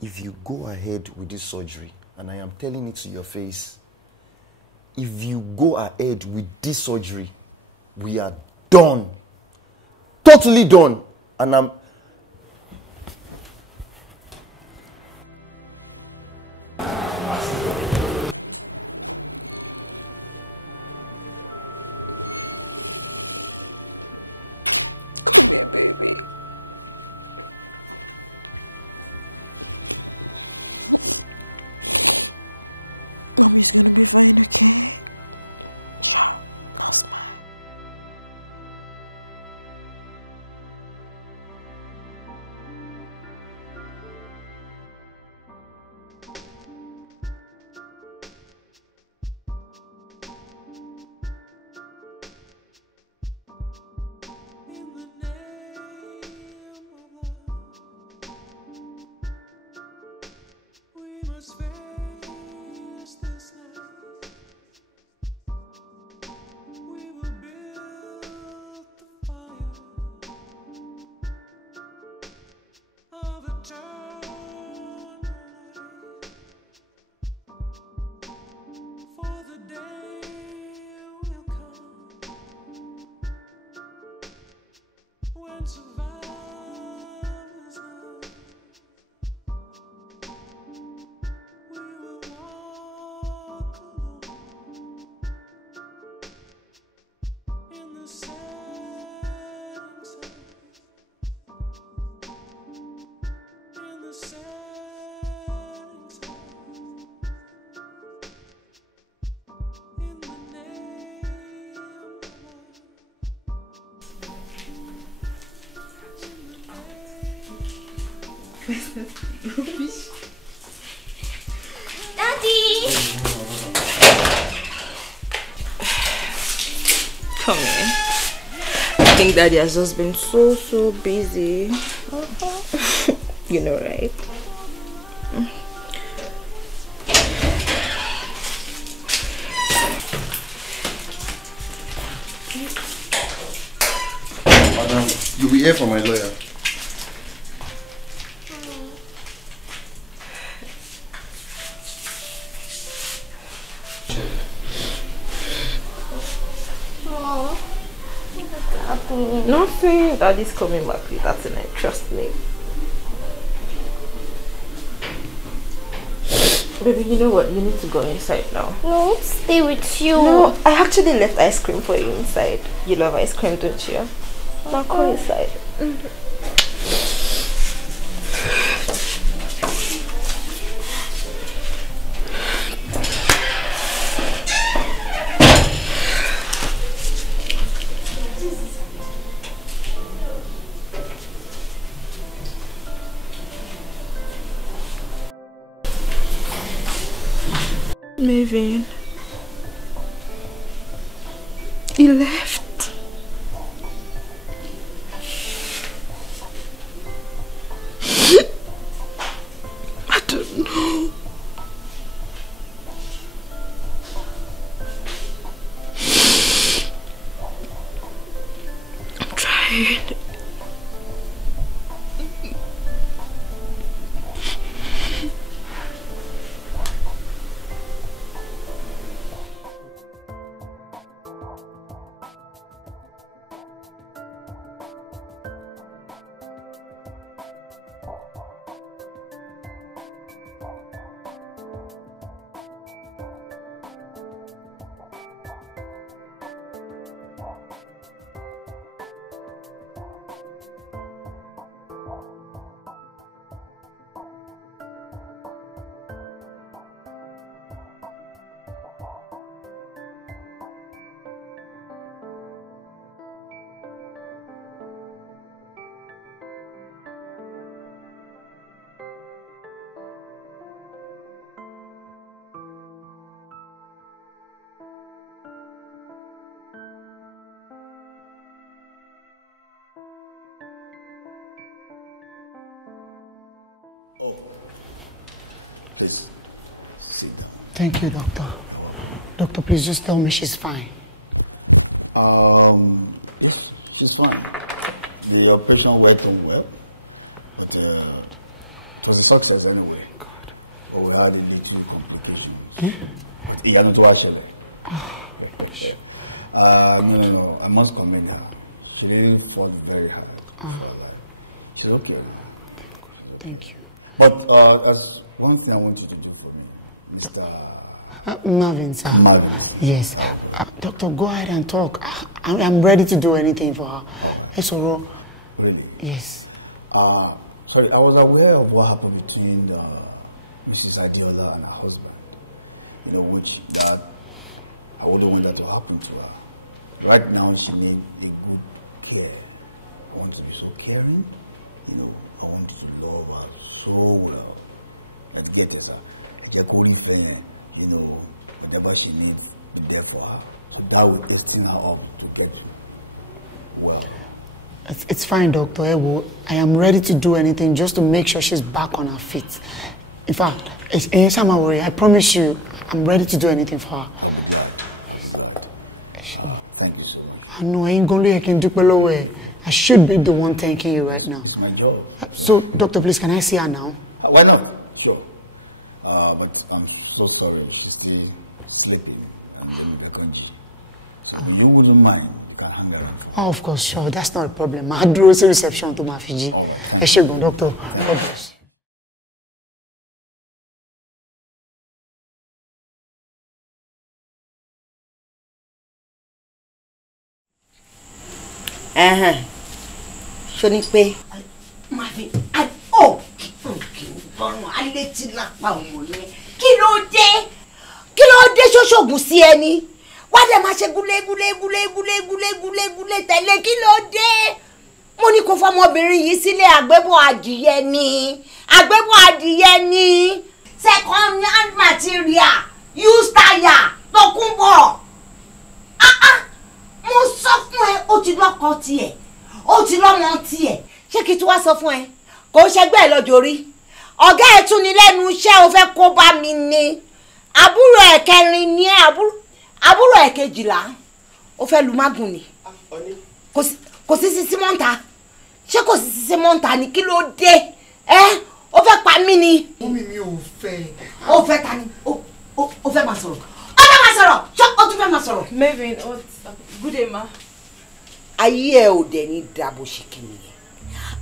if you go ahead with this surgery, and I am telling it to your face, if you go ahead with this surgery, we are done. Totally done. And I'm... Come here, baby. Mommy's gonna be fine, okay? Sure, now smile. Daddy! Come in. I think Daddy has just been so busy. You know, right? Madam, you'll be here for my lawyer. Nothing. Daddy's coming back with that tonight. Trust me. Baby, you know what? You need to go inside now. No, stay with you. No, I actually left ice cream for you inside. You love ice cream, don't you? Now go inside. Maven, he left. I don't know. I'm trying. Oh, please sit down. Thank you, doctor. You're welcome. Doctor, please just tell me she's fine. Yes, she's fine. The operation went on well, but it was a success anyway. But we had a little complications. But ìyanu tó wá ṣẹlẹ̀. No. I must commend her. She really fought very hard for her life. She's okay now. She's okay. Thank you. But as one thing I want you to do for me, Mr. Marvin, sir. Marvin. Yes. Doctor, go ahead and talk. I'm ready to do anything for her. All right. It's all right. Really? Yes. Sorry, I was aware of what happened between Mrs. Adiola and her husband. You know, which that I wouldn't want that to happen to her. Right now, she needs a good care. I want to be so caring. You know, I want you to love her so well. Let's get it, sir. You know, whatever she needs, be there for her. So that will hasten her up to get well. It's fine, Dr. Ewo. I am ready to do anything just to make sure she's back on her feet. In fact, I promise you, I'm ready to do anything for her. I'll be glad. I'll be glad. Thank you so much. No, I ain't going to do I should be the one thanking you right now. It's my job. So, doctor, please, can I see her now? Why not? Sure. But I'm so sorry. She's still sleeping and let me back on G. So you wouldn't mind, you can hang around for her. Oh, of course, sure. That's not a problem. I do also reception to my Fiji. All right, thank you. Doctor. Thank you. Ṣoni pé Marvin alẹ́ ti lápá ọmọ yẹn kí ló dé ṣoṣoògùn sí ẹni wá dẹ̀ máa ṣe gúlégúlégúlégúlégúlégúlé tẹ̀lé kí ló dé mo ní kó fọmọbìnrin yìí sílé àgbébọ̀ adìyẹ ni Àgbébọ̀ adìyẹ ni. Second hand material. Used tire. Tòkunbọ̀. Mo sọ fún ẹ, ó ti lọ́kọ tiẹ̀. Ó ti lọ́mọ tiẹ̀. Ṣé kí tí wá sọ fún ẹ? Kò ṣẹgbẹ́ ẹ lọ́jọ́ orí. Ọ̀gá ẹ̀ tún ní lẹ́nu iṣẹ́ ó fẹ́ kó bá mi ni. Àbúrò ẹ̀ kẹrin ni ẹ, àbúrò ẹ̀ kejìlá. Ó fẹ́ lu mágùn ni. Kò sí sisi mọ́ǹta. Ṣé kò sí sisi mọ́ǹta ni kí ló dé? Ó fẹ́ pa mí ni. Mọ́mì mi ò fẹ́. Ó fẹ́ ta ni? Ó fẹ́ máa sọ̀rọ̀. Ó fẹ́ máa sọ̀rọ̀. Ṣé ó tún fẹ́ máa sọ̀rọ̀? Mavin, good day, ma. Ayé ẹ ò dẹ̀ ní dàbò ṣe kí mi yẹn.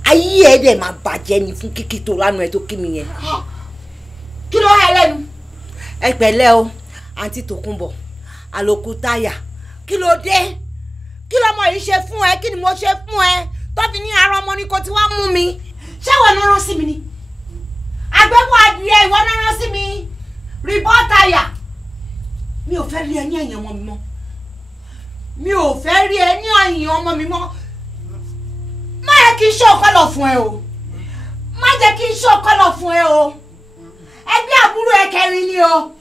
Ayé ẹ dẹ̀ máa bàjẹ́ ni fún kíkí tó lánàá ẹ tó kí mi yẹn. Kí ló hẹ́ lẹ́nu? Ẹ pẹ̀lẹ́ o, àǹtí Tòkunbọ̀, àlòkù táyà. Kí ló dé? Kí lọmọ yìí ṣe fún ẹ? Kí ni mo ṣe fún ẹ? Tọ́bi ní ara ọmọ ni kò ti wá mú mi. Ṣé ìwọ náà rán sí mi ni? Àgbébọ̀ adìyẹ ìwọ náà rán sí mi. Rìbọ́ táyà. Mi ò fẹ́ rí ẹ ní ẹ̀yìn ọmọ mi mọ́. Mi ò fẹ́ rí ẹ ní ẹ̀yìn ọmọ mi mọ́. Má yẹ kí n ṣe ọ̀kọ́lọ̀ fún ẹ o. Má jẹ́ kí n ṣe ọ̀kọ́lọ̀ fún ẹ o. Ẹgbẹ́ àbúrò ẹ kẹrin ni o.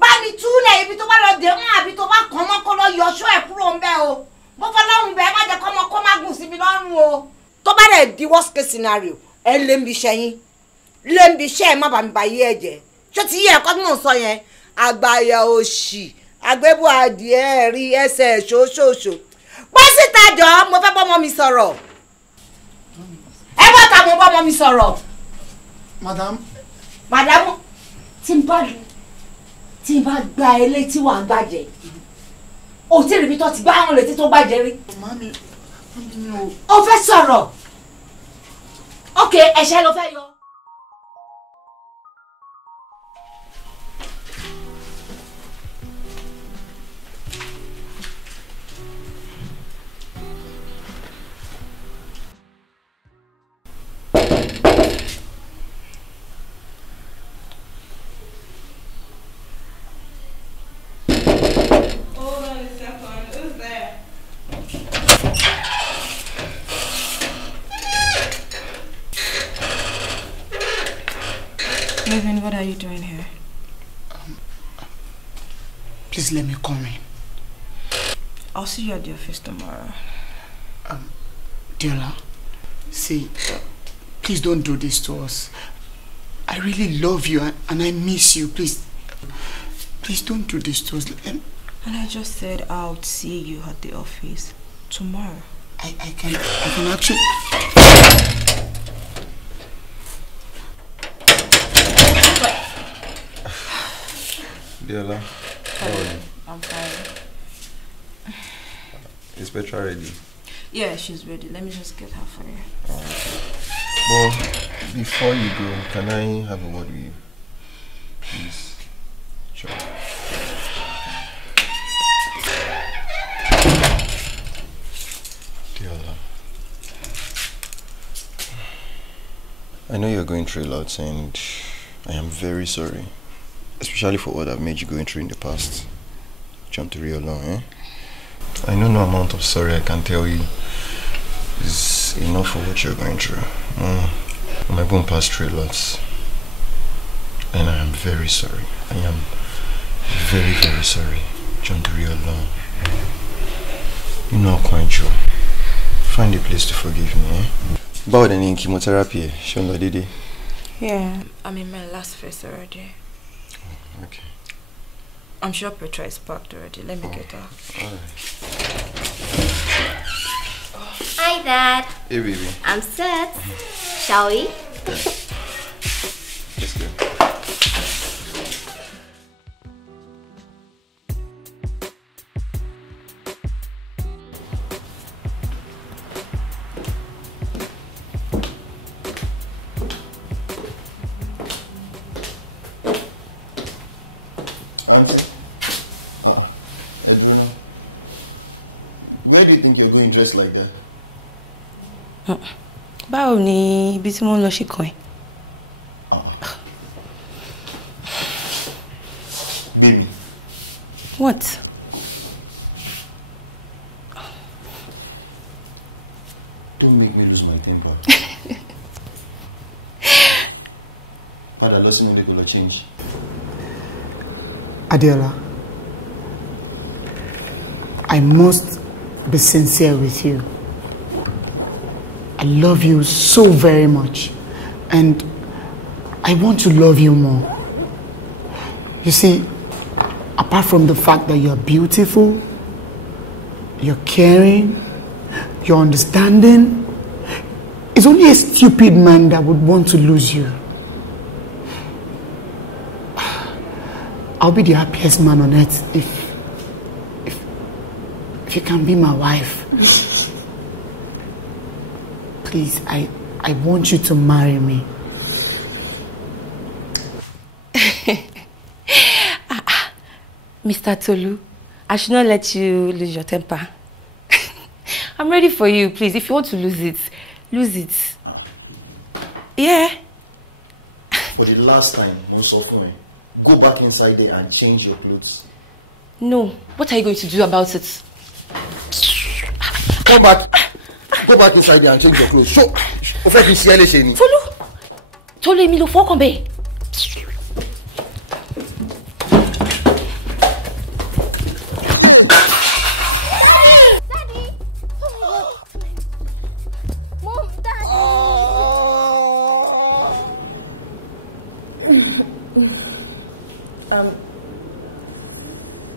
Bá mi túlẹ̀ ibi tó bá lọ dé mọ́ àbí tó bá kàn mọ́ kó lọ yọṣọ́ ẹ̀ kúrò ń bẹ́ o. Mo fọlọ́run bẹ́ẹ̀ má jẹ́ kọ́mọ kó má gùn sí mi lọ́rùn o. Tó bá dẹ̀ di worst case scenario ẹ lé ń bi iṣẹ́ yín. Lé ń bi iṣẹ́ ẹ má bàa mi bá yé ẹ̀jẹ̀. Ṣé ti yẹ ẹ̀kọ́ tí mò ń sọ yẹn? Àgbàyà òṣì. Àgbébọ̀ adìẹ rí ẹsẹ̀ ṣoṣooṣo. Bọ́ síta jọ, mo fẹ́ bọ́mọ mi sọ̀rọ̀. Ẹ bọ́ ta mo bọ́mọ mi sọ̀rọ̀. Madam, tí n bá gba ẹ létí wà gbàjẹ́. O tí ríbi tó ti gbá àwọn létí tó gbàjẹ́ rí. Mami o. O fẹ́ sọ̀rọ̀. Ok, ẹ̀ṣẹ̀ ló fẹ́ yọ. Mavin, what are you doing here? Please let me come in. I'll see you at the office tomorrow. Diola, see, please don't do this to us. I really love you and I miss you. Please don't do this to us. And I just said I'll see you at the office tomorrow. I can actually... Diola, how are you? I'm fine. Is Petra ready? Yeah, she's ready. Let me just get her for you. But before you go, can I have a word with you? Please. Sure. Diola, I know you're going through a lot and I am very sorry. Especially for what I've made you going through in the past. Jump to real long, eh? I know no amount of sorry I can tell you is enough for what you're going through. My bone passed through a lot. And I am very sorry. I am very, very sorry. Jump to real long. You know quite true. Find a place to forgive me, eh? About any chemotherapy, Shonda Didi? Yeah, I'm in my last phase already. Okay. I'm sure Petra is packed already. Let me get her. Alright. Hi, Dad. Hey, baby. I'm set. Shall we? Let's go. Auntie? Edrona, where do you think you're going dressed like that? Báwo ni ibi tí mo ń lọ ṣe kàn ẹ́? Baby. What? Don't make me lose my temper. Padà lọ sínú ilé kó lọ change. Adeola, I must be sincere with you. I love you so very much, and I want to love you more. You see, apart from the fact that you're beautiful, you're caring, you're understanding, it's only a stupid man that would want to lose you. I'll be the happiest man on earth if you can be my wife. Please, I want you to marry me. Mr. Tolu, I should not let you lose your temper. I'm ready for you, please. If you want to lose it, lose it. Yeah. For the last time, Monsofun, go back inside there and change your clothes. No. What are you going to do about it? Come back. Go back inside there and change your clothes. So, Tolu! Tolu, Emilio, come back. Yeah! Daddy!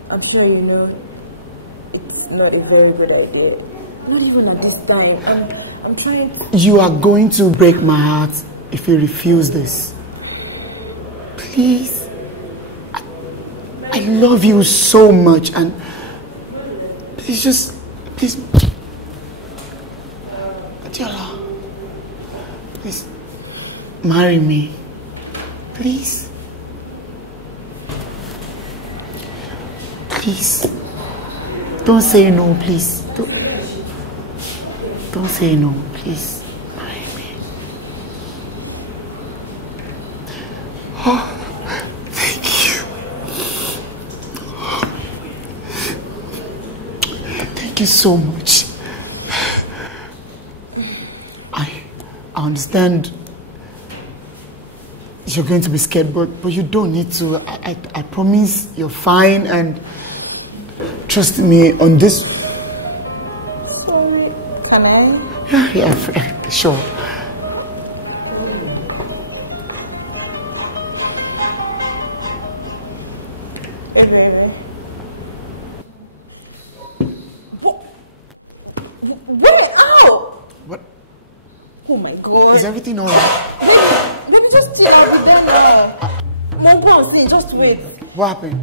I'm sure you know it's not a very good idea. Not even at this time. I'm trying to... You are going to break my heart if you refuse this. Please. I love you so much, and please Adiola, please marry me. Please. Please. Don't say no, please. Don't say no, please. Marry me. Oh, thank you. Thank you so much. I understand you're going to be scared, but you don't need to. I promise you're fine, and trust me on this. Sorry, can I? Yeah, sure. Hey, baby. Wait, ow! What? Oh my God. Is everything alright? Baby, just chill. I'll be there now. Mon bon, just wait. What happened?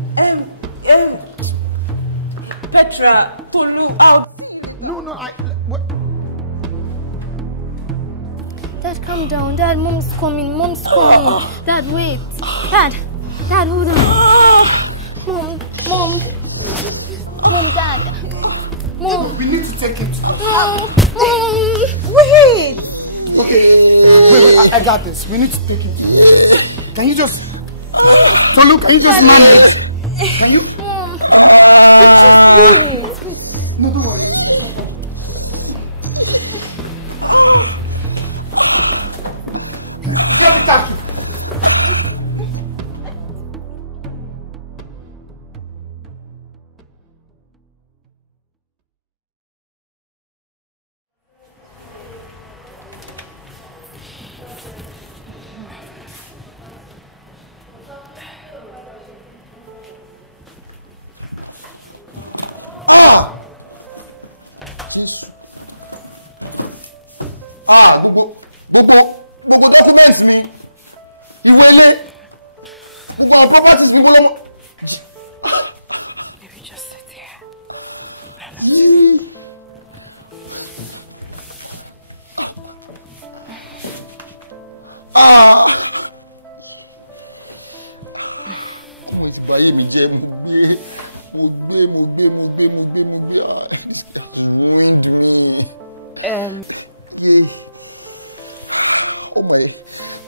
Petra, Tolu, I'll see you later. No, what? Dad, calm down. Dad, mom's coming. Dad, wait. Dad, hold on. Mom. Dad. Mom. We need to take him to Wait. I got this. We need to take him to Can you just... Tolu, can you just manage? Can you... No, don't worry. Get the taxi. Jésù. Gbogbo documents mi, ìwé ilé, gbogbo àwọn properties mi bọ́lọ́mọ. Maybe just sit here. Ọmọ ìtì báyé mi jẹ́, mo gbé. This guy has ruined me. Yeah. Oh my.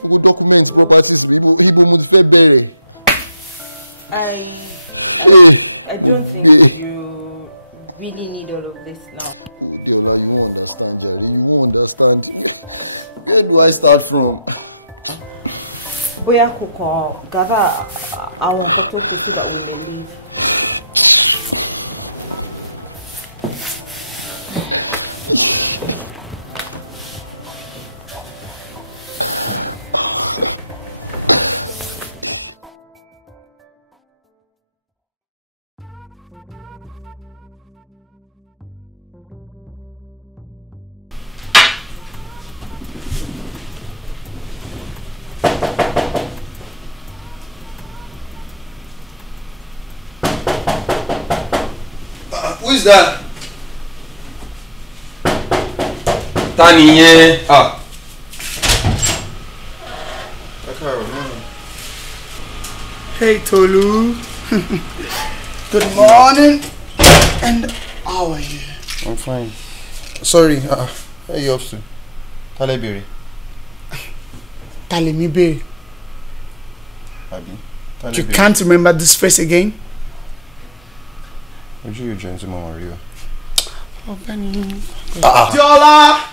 Gbogbo documents, properties, ibo mo ti fẹ́ bẹ̀rẹ̀. I don't think you really need all of this now. Oh, Deola, you won't understand, Jerry. You won't understand. Where do I start from? bóyá kò kàn gather àwọn nǹkan tó kù so that we will leave. Who is that? Tani yẹn. Hey Tolu. Good morning. And how are you? I'm fine. Sorry, where are you off to? Talebere. Talemibe. Abi. You can't remember this face again? Would you join to Mama Rio? Oh, Benny. Diola!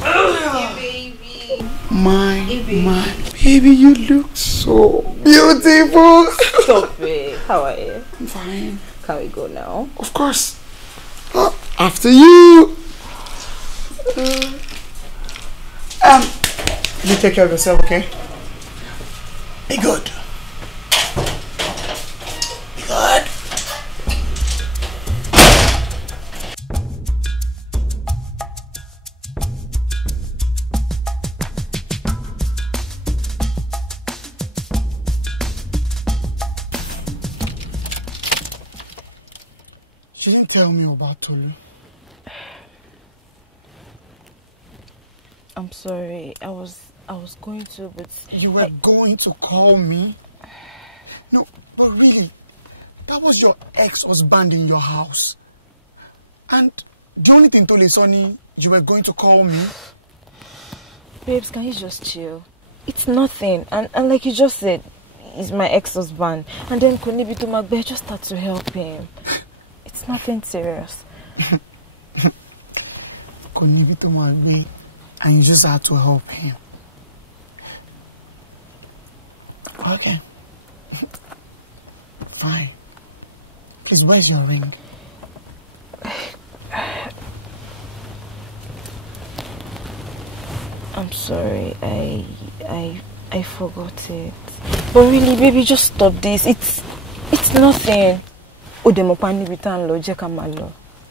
Hey, baby. My baby, you look so beautiful. Stop it. How are you? I'm fine. Can we go now? Of course. After you. You take care of yourself, okay? Be good. Be good. She didn't tell me about Tolu. I'm sorry. I was going to, but You were going to call me? No, but really, that was your ex-husband in your house. And the only thing Tolu Sonny, you were going to call me? babes, can you just chill? It's nothing. And like you just said, he's my ex-husband. And then Konibitu Magbe just had to help him. It's nothing serious. Konibitu Magbe, and you just had to help him. Okay. Fine. Please, where's your ring? I'm sorry. I forgot it. But really, baby, just stop this. It's nothing.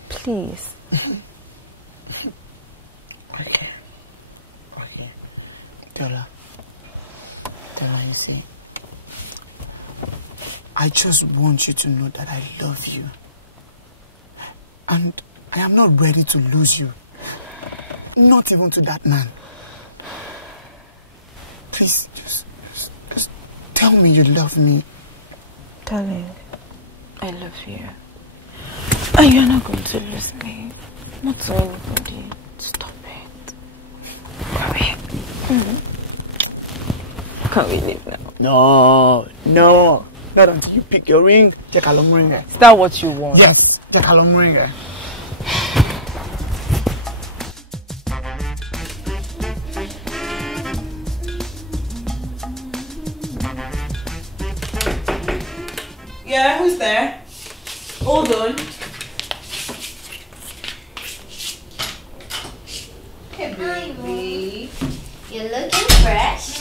Please. Okay. Diola, you see, I just want you to know that I love you. And I am not ready to lose you. Not even to that man. Please, just tell me you love me. Darling, I love you. And you're not going to lose me. Not to anybody. Stop it. Can we? Can we leave now? No. Not until you pick your ring. Jakalong ring. Is that what you want? Yes, Jakalong ring. Yeah, who's there? Hold on. Hey, baby. You're looking fresh.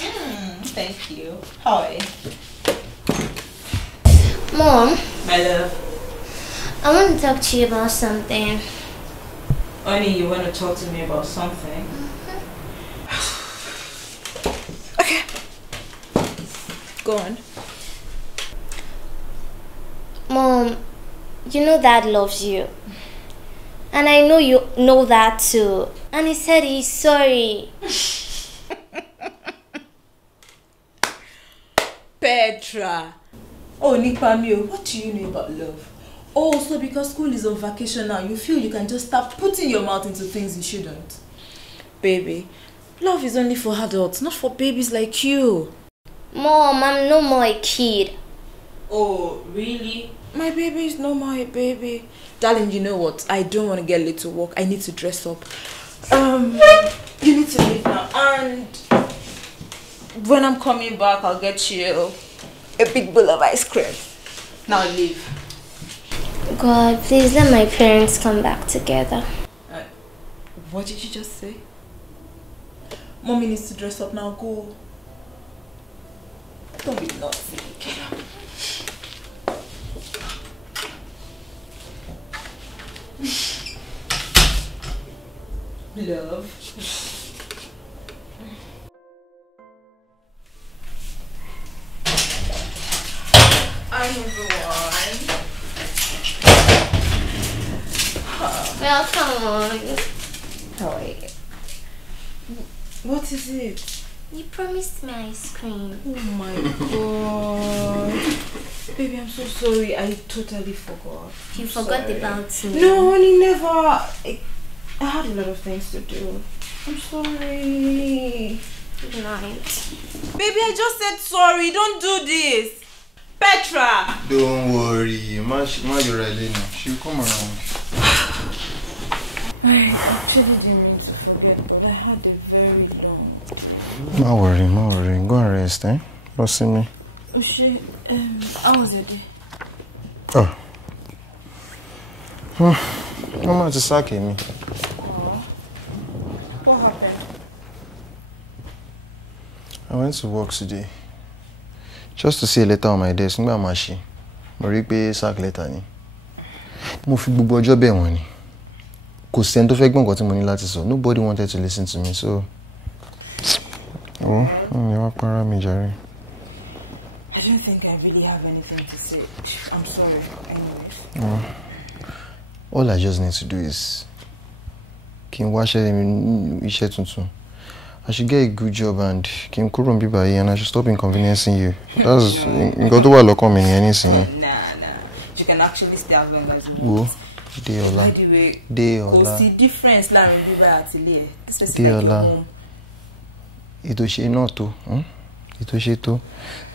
Thank you. How are you? Mom, My love. I want to talk to you about something. Honey, you want to talk to me about something? Okay. Go on. Mom, you know Dad loves you. And I know you know that too. And he said he's sorry. Petra. Oh, Nipamio, what do you know about love? Oh, so because school is on vacation now, you feel you can just start putting your mouth into things you shouldn't. Baby, love is only for adults, not for babies like you. Mom, I'm no more a kid. Oh, really? My baby is no more a baby. Darling, you know what? I don't want to get late to work. I need to dress up. You need to leave now. And When I'm coming back, I'll get you a big bowl of ice cream. Now leave. God, please let my parents come back together. What did you just say? Mommy needs to dress up now. Go. Don't be naughty. Get up. Love. I'm everyone. Welcome. How are you? What is it? You promised me ice cream. Oh my god. Baby, I'm so sorry. I totally forgot. You forgot about me. No, honey, never. I had a lot of things to do. I'm sorry. Good night. Baby, I just said sorry. Don't do this. Petra! Don't worry. Ma you're right now. She'll come around. I actually didn't mean to forget, but I had a very long day. No worry. Go and rest, eh? Don't see me. Oshe, how was your day? Oh. Mama just sacked me. Oh. What happened? I went to work today. Just to see a letter on my desk. Ngba mashi. Mo rí pé sack letter ni. Mo fi gbogbo ọjọ́ bẹ̀ wọ́n ni. Kò sẹ́ni tó fẹ́ gbọ́ nǹkan tí mo ní láti sọ. Nobody wanted to listen to me, so. Well, I don't think I really have anything to say. I'm sorry. Anyways. All I just need to do is kí n wá iṣẹ́ tuntun. I should get a good job and kí n kúrò níbí báyìí and I should stop inconveniencing you. That's nǹkan tó wà lọ́kàn mi nìyẹn nísìnyí. Nah. You can actually stay as long as you want. By the way, kò sí difference láàrin bíbá àti ilé ẹ̀. This place is like your home. Ètò ṣe náà tó. Ètò ṣe tó.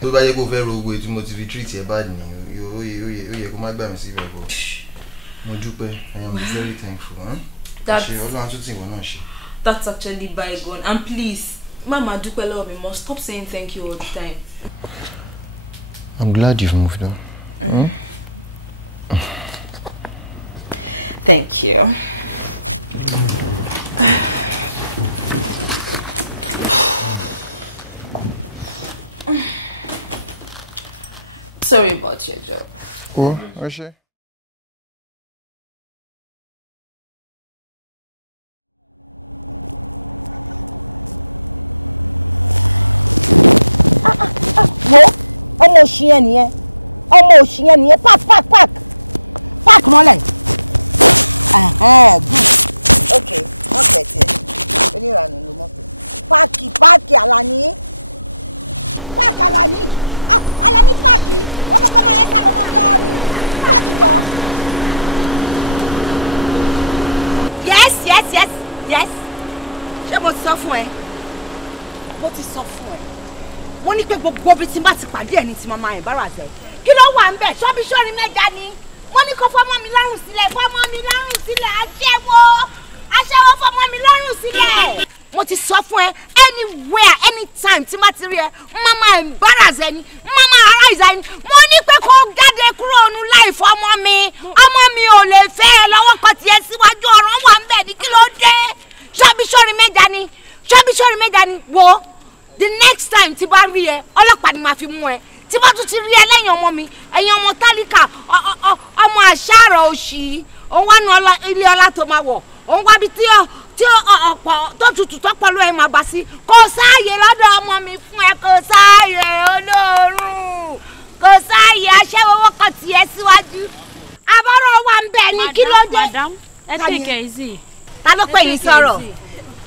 Tó bá yẹ kó fẹ́ rogo ètò mo ti fi treat ẹ bad ni ó yẹ kó má gbà mí síbẹ̀ bọ̀. Mo dúpẹ́. I am very thankful. Ṣé Ọlọ́run tún tì wọ́n náà ṣe. That's actually bygone. And please, Mama dúpẹ́ lọ́wọ́ mi must stop saying thank you all the time. I'm glad you've moved on. Thank you. Sorry about your job. Oh, Oshe. Ọmọ òṣìyẹn nìyẹn park mọ́lẹ̀. Good. Okay, wọ́n tẹ̀tí ẹ̀ oníranù ló mọ́tò. Páàkì Alani. Alani páàkì wọ́n fẹ́ kọ́ mọ́ ẹ̀ sálọ mọ́ mi lọ́wọ́ ni. Páàkì jọ. Yes. Ṣé mo ti sọ fún ẹ? Mo ní pé gbogbo bí tí n bá ti pàdé ẹni tí mama embarrass ẹ. Kí ló wà ń bẹ̀? Ṣọ́bí mẹ́ja ni. Wọ́n ní kó fọmọ mi lọ́rùn sílẹ̀ aṣẹ́wó fọmọ mi lọ́rùn sílẹ̀. Mo ti sọ fún ẹ anywhere anytime tí má ti rí ẹ mama embarrass ẹ ni mama arise ẹ ni mo ní pé kó jáde kúrò nù láì fọmọ mi ò lè fẹ́ ẹ lọ́wọ́ kan tiẹ̀ síwájú ọ̀ràn wà ń bẹ̀ ní kí ló dé. Ṣọ́bí mẹ́ja ni wo the next time tí bá rí ẹ ọlọ́pàá ni màá fi mú ẹ tí bá tún ti rí ẹ lẹ́yìn ọmọ mi ẹ̀yin ọmọ tálíkà ọmọ àṣàrò òṣì òun wá nu ilé ọlá tó máa wọ̀ òun wá bí tí ọ̀pọ̀ tó tutù tọ́pọ̀lọ́ ẹ̀ máa bá sí kò sáàyè lọ́dọ̀ ọmọ mi fún ẹ kò sáàyè olóòórùn kò sáàyè aṣẹ́wọ́wọ́ kan tiẹ̀ síwájú abọ́rọ̀ wà ń bẹ̀ ní kí ló dé. Madam, ẹ take it easy. Ta ló pè yín sọ̀rọ̀?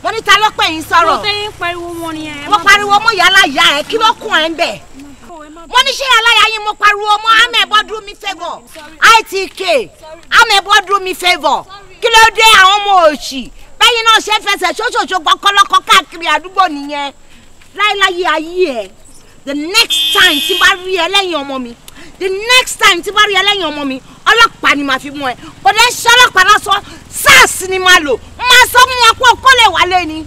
Mo ní ta ló pè yín sọ̀rọ̀? Mo tẹ́ yín pariwo wọn ni ẹ. Mo pariwo mọ́ yàrá ìyá ẹ kí ló kún ẹ ń bẹ̀? Mo ní ṣé aláya yín mo pariwo mọ́ amẹ̀bọ́dún mi favour ITK amẹ̀bọ́dún mi favour kí ló dé àwọn ọmọ òṣì bẹ́yìn náà ṣe fẹsẹ̀ ṣoṣooṣo gbọ́kọ́lọ́kọ́ káàkiri àdúgbò nìyẹn láíláyé ayé ẹ̀ the next time tí bá rí ẹ lẹ́yìn ọmọ mi ọlọ́pàá ni màá fi mú ẹ kò dé ṣe ọlọ́pàá lásán SARS ni màá lò máa sọ fún wọn pé kó lè wálé ni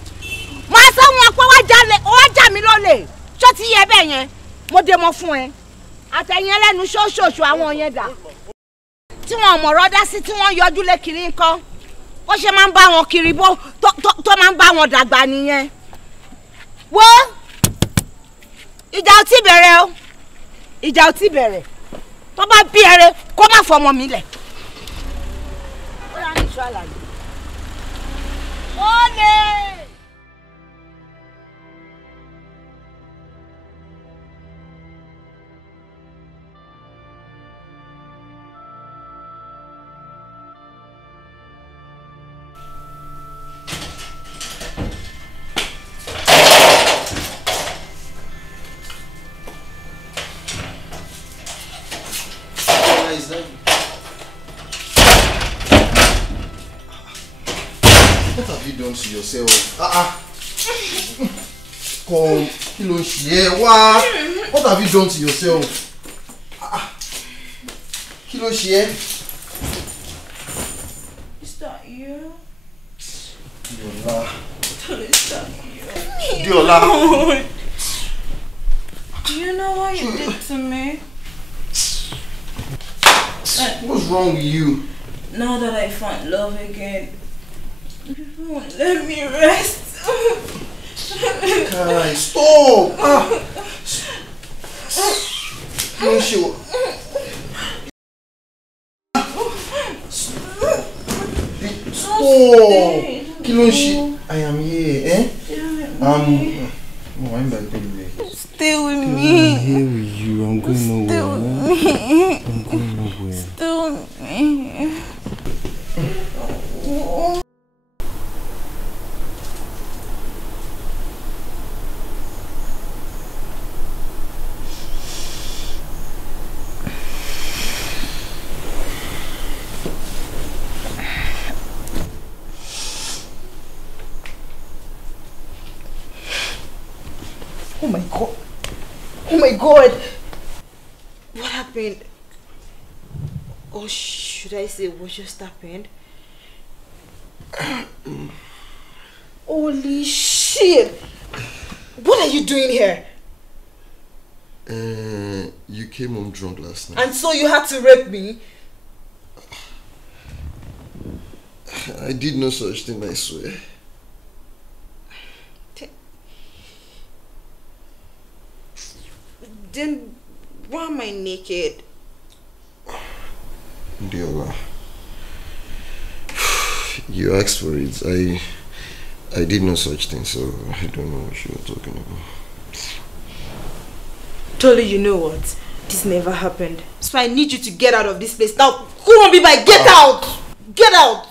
máa sọ fún wọn pé wá já mi lólè Ṣó ti yé bẹ́ẹ̀ yẹn? Mo dé mọ́ fún ẹ. Àtẹ̀yìn ẹlẹ́nu ṣóṣòṣò àwọn yẹn dà. Tí wọ́n mọ̀rọ̀ dá sí tí wọ́n yọjú lé kiri nǹkan. Ó ṣe máa ń bá wọn kiri bó tó máa ń bá wọn dàgbà nìyẹn. Wo ìjà ò tí bẹ̀rẹ̀ o. Ìjà ò tí bẹ̀rẹ̀. Tó bá bí ẹrẹ kó má fọmọ mi lẹ̀. Ó yà ní ìṣọ́ àlàyé. Olè! What have you done to yourself? Come, kí ló ń ṣe ẹ́ wá? What have you done to yourself? Kí ló ń ṣe ẹ́? Is that you? Diola. Is that you? Diola. Do you know what you did to me? What's wrong with you? Now that I found love again, you won't let me rest. Kai, stop! No, sure. Stop! Kí ló ń ṣe? I am here, I'm back anyway. Stay with me. I'm here with you. I'm going nowhere. I'm going nowhere. Stay with me. Oh my God. Oh my God. What happened? Or should I say what just happened? Holy shit. What are you doing here? You came home drunk last night. And so you had to rape me? I did no such thing, I swear. Then why am I naked? Diola, you asked for it. I did no such thing, so I don't know what you were talking about. Tolu, you know what? This never happened. So I need you to get out of this place. Now, who won't be by? Get out! Get out!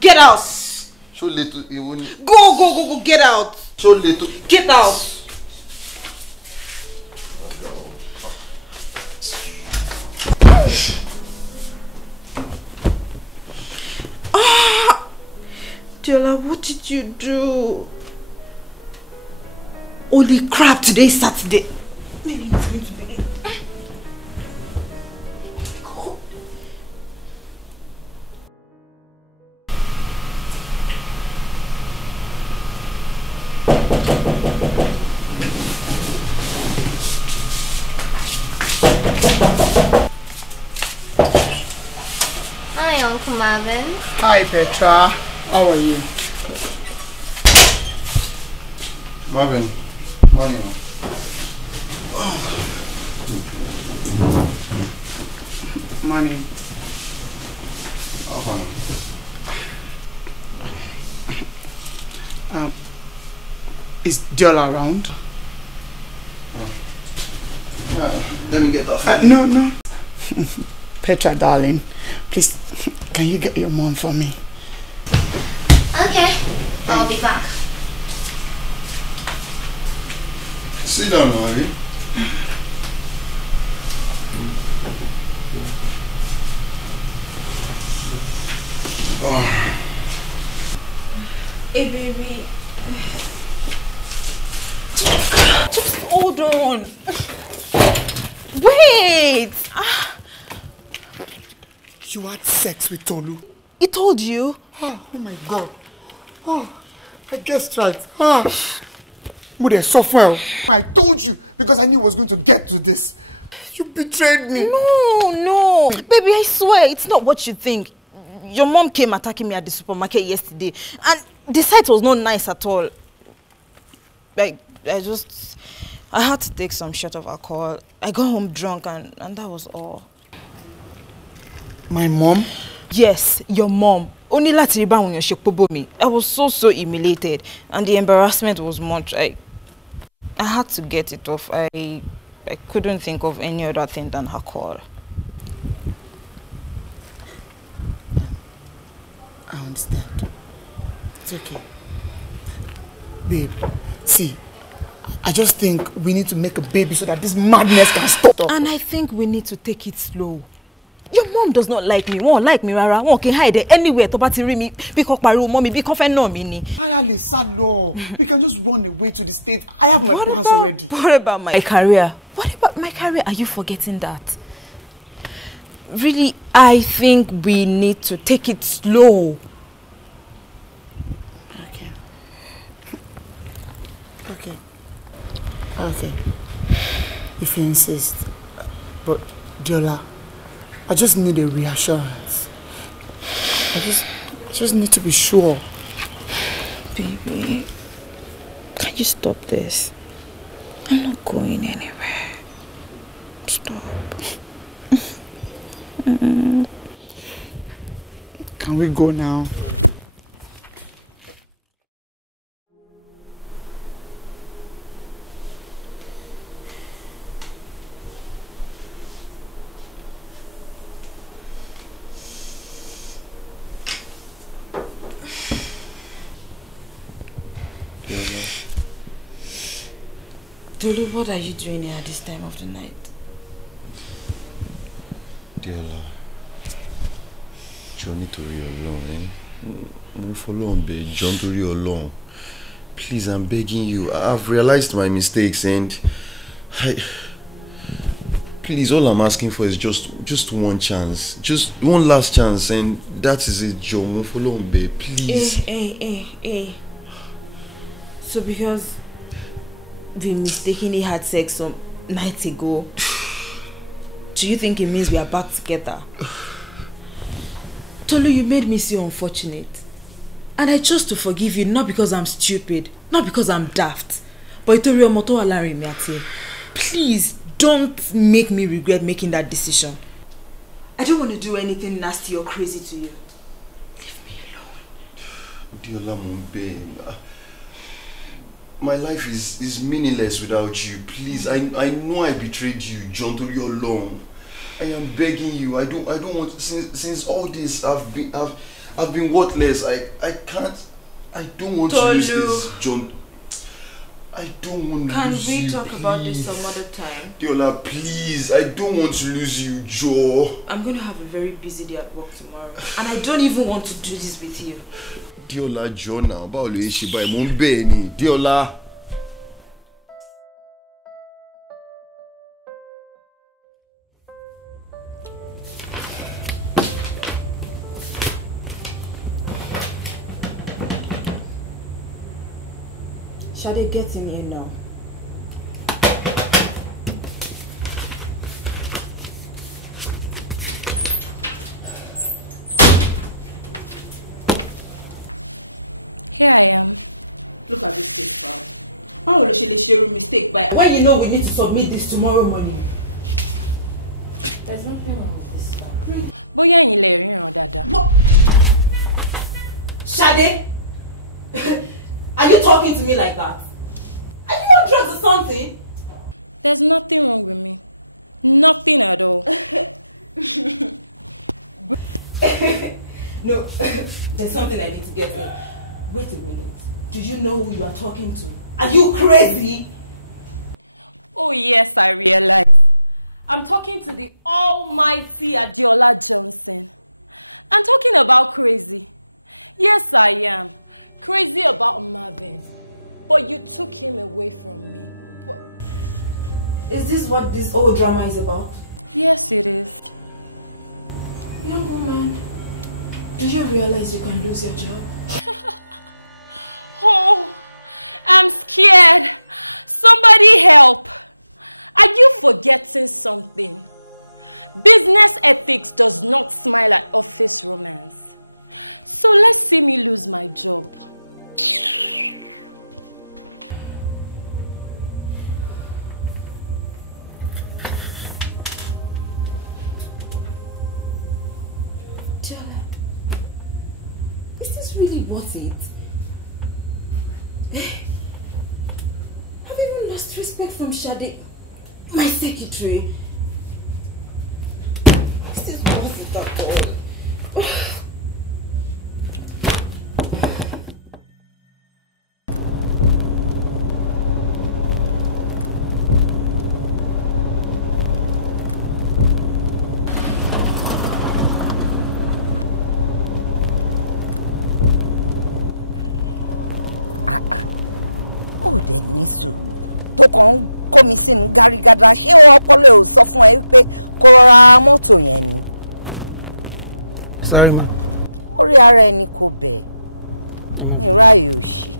Get out! So little, it won't. Go, get out! So little. Get out! Diola, what did you do? Holy crap, today's Saturday. Maybe it's going to be late. Hi, Uncle Marvin. Hi, Petra. How are you? Marvin, morning. Money. Is Diola around? Let me get that. No. Petra, darling, please, can you get your mom for me? Okay, I'll be back. Sit down, Marvin. Hey, baby. Just hold on. Wait. You had sex with Tolu? He told you? Oh my God. Oh, I guessed right. Mude, suffer. I told you because I knew I was going to get to this. You betrayed me. No. Baby, I swear, it's not what you think. Your mom came attacking me at the supermarket yesterday, and the sight was not nice at all. Like, I had to take some shot of alcohol. I got home drunk, and that was all. My mom? Yes, your mom. Only lati riba when you shekpobo me. I was so humiliated, and the embarrassment was much. I had to get it off. I couldn't think of any other thing than her call. I understand. It's okay. Babe, see, I just think we need to make a baby so that this madness can stop. And I think we need to take it slow. Your mom does not like me. Won't like me, Rara. Won't can hide anywhere to battery me because my room, mommy, because I know me. We can just run away to the States. I have my plans already. What about my career? What about my career? Are you forgetting that? Really, I think we need to take it slow. Okay. If you insist. But, Diola, I just need a reassurance. I just need to be sure. Baby, can you stop this? I'm not going anywhere. Stop. Can we go now? Dolu, what are you doing here at this time of the night? Diola, John nítorí Ọlọ́run, mo fọlọ́run bẹ̀, John nítorí Ọlọ́run. Please, I'm begging you. I've realized my mistakes and please, all I'm asking for is just one chance. Just one last chance, and that is it, John. Mo fọlọ́run bẹ̀, please. Hey. So because we mistakenly had sex some nights ago, do you think it means we are back together? Tolu, you made me so unfortunate. And I chose to forgive you not because I'm stupid, not because I'm daft, but Itorio Moto Alari Miati. Please don't make me regret making that decision. I don't want to do anything nasty or crazy to you. Leave me alone. Diola Mumbe, my life is meaningless without you. Please, I know I betrayed you, John, to your long. I am begging you. I don't want, since all this I've been worthless. I don't want to lose this, John. I don't want to lose you. Can we talk about this some other time? Diola, please. I don't want to lose you, Joe. I'm going to have a very busy day at work tomorrow. And I don't even want to do this with you. Diola, Joe now. Ba lo ise ba mo nbe ni. Diola. Shall they get in here now? Here I am. Look at this case file. Why will she share a mistake by when you know we need to submit this tomorrow morning? There's nothing wrong with this file. Boya yin le ríran dáadáa. No. Shade? Are you talking to me like that? Are you on drugs or something? There's nothing wrong with me. Nothing at all. No, there's something I need to get in. Wait a minute. Do you know who you are talking to? Are you crazy? Oh yes, I realize. I'm talking to the almighty Adiola Johnson. I'm talking about crazy. Yes, I am. Crazy about Marvin. But you took him away from me. What? Is this what this whole drama is about? Yes, it is. Young woman, do you realize you can lose your job? Oh, I'm scared. Somebody help! Are you forgetting something? Business ethics does not smile at office romance. So let's see me lose my job. Is this really worth it? I've even lost respect from Shade, my secretary. This is worth it at all. Dẹ̀ ní sùúrù tó kàn ń kó mi sínú gàrígàdà ṣé ọpọlọ ò sọ fún ẹ pé kó rọra mọ́tò yẹn ni. Sorry ma. Orí ara ẹni kò bẹ̀ ìráyè òṣì.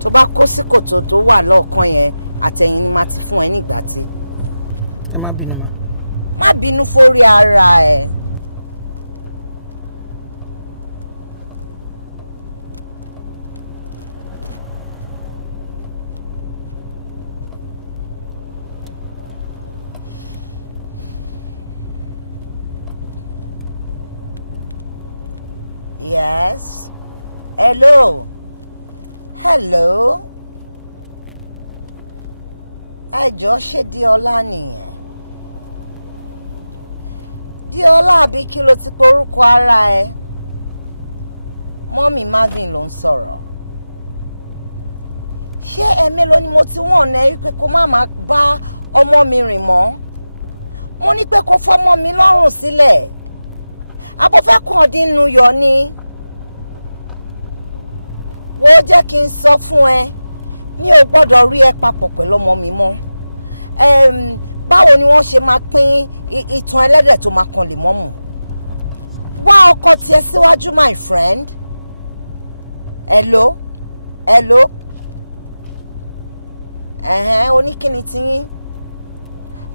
Tó bá kó sí kòtò tó wà lọ́ọ̀kan yẹn àtẹ̀yìn ni máa ti fún ẹ nígbà tí. Ẹ má bínú ma. Má bínú fórí ara ẹ. Yes. Hello. Hello. Ẹ jọ̀ọ́ ṣé Diola nìyẹn. Diola àbí kí ló ti porúkọ ara ẹ? Mọ́mì Marvin ló ń sọ̀rọ̀. Ṣé ẹ̀mélòó ni mo ti wọ̀n ẹ́ wípé kó má máa bá ọmọ mi rìn mọ́? Mo ní pé kó fọmọ mi lọ́rùn sílẹ̀. Abo fẹ́ kàn dínú yọ ni. Wo jẹ́ kí n sọ fún ẹ, mi ò gbọ́dọ̀ rí ẹ papọ̀ pẹ̀lú ọmọ mi mọ́. Báwo ni wọ́n ṣe máa pín ìtàn ẹlẹ́dẹ̀ tó máa kan lè mọ́mù? Wá ọkọ tiẹ̀ síwájú, my friend. Hello? Hello? Oníkíni tiyín.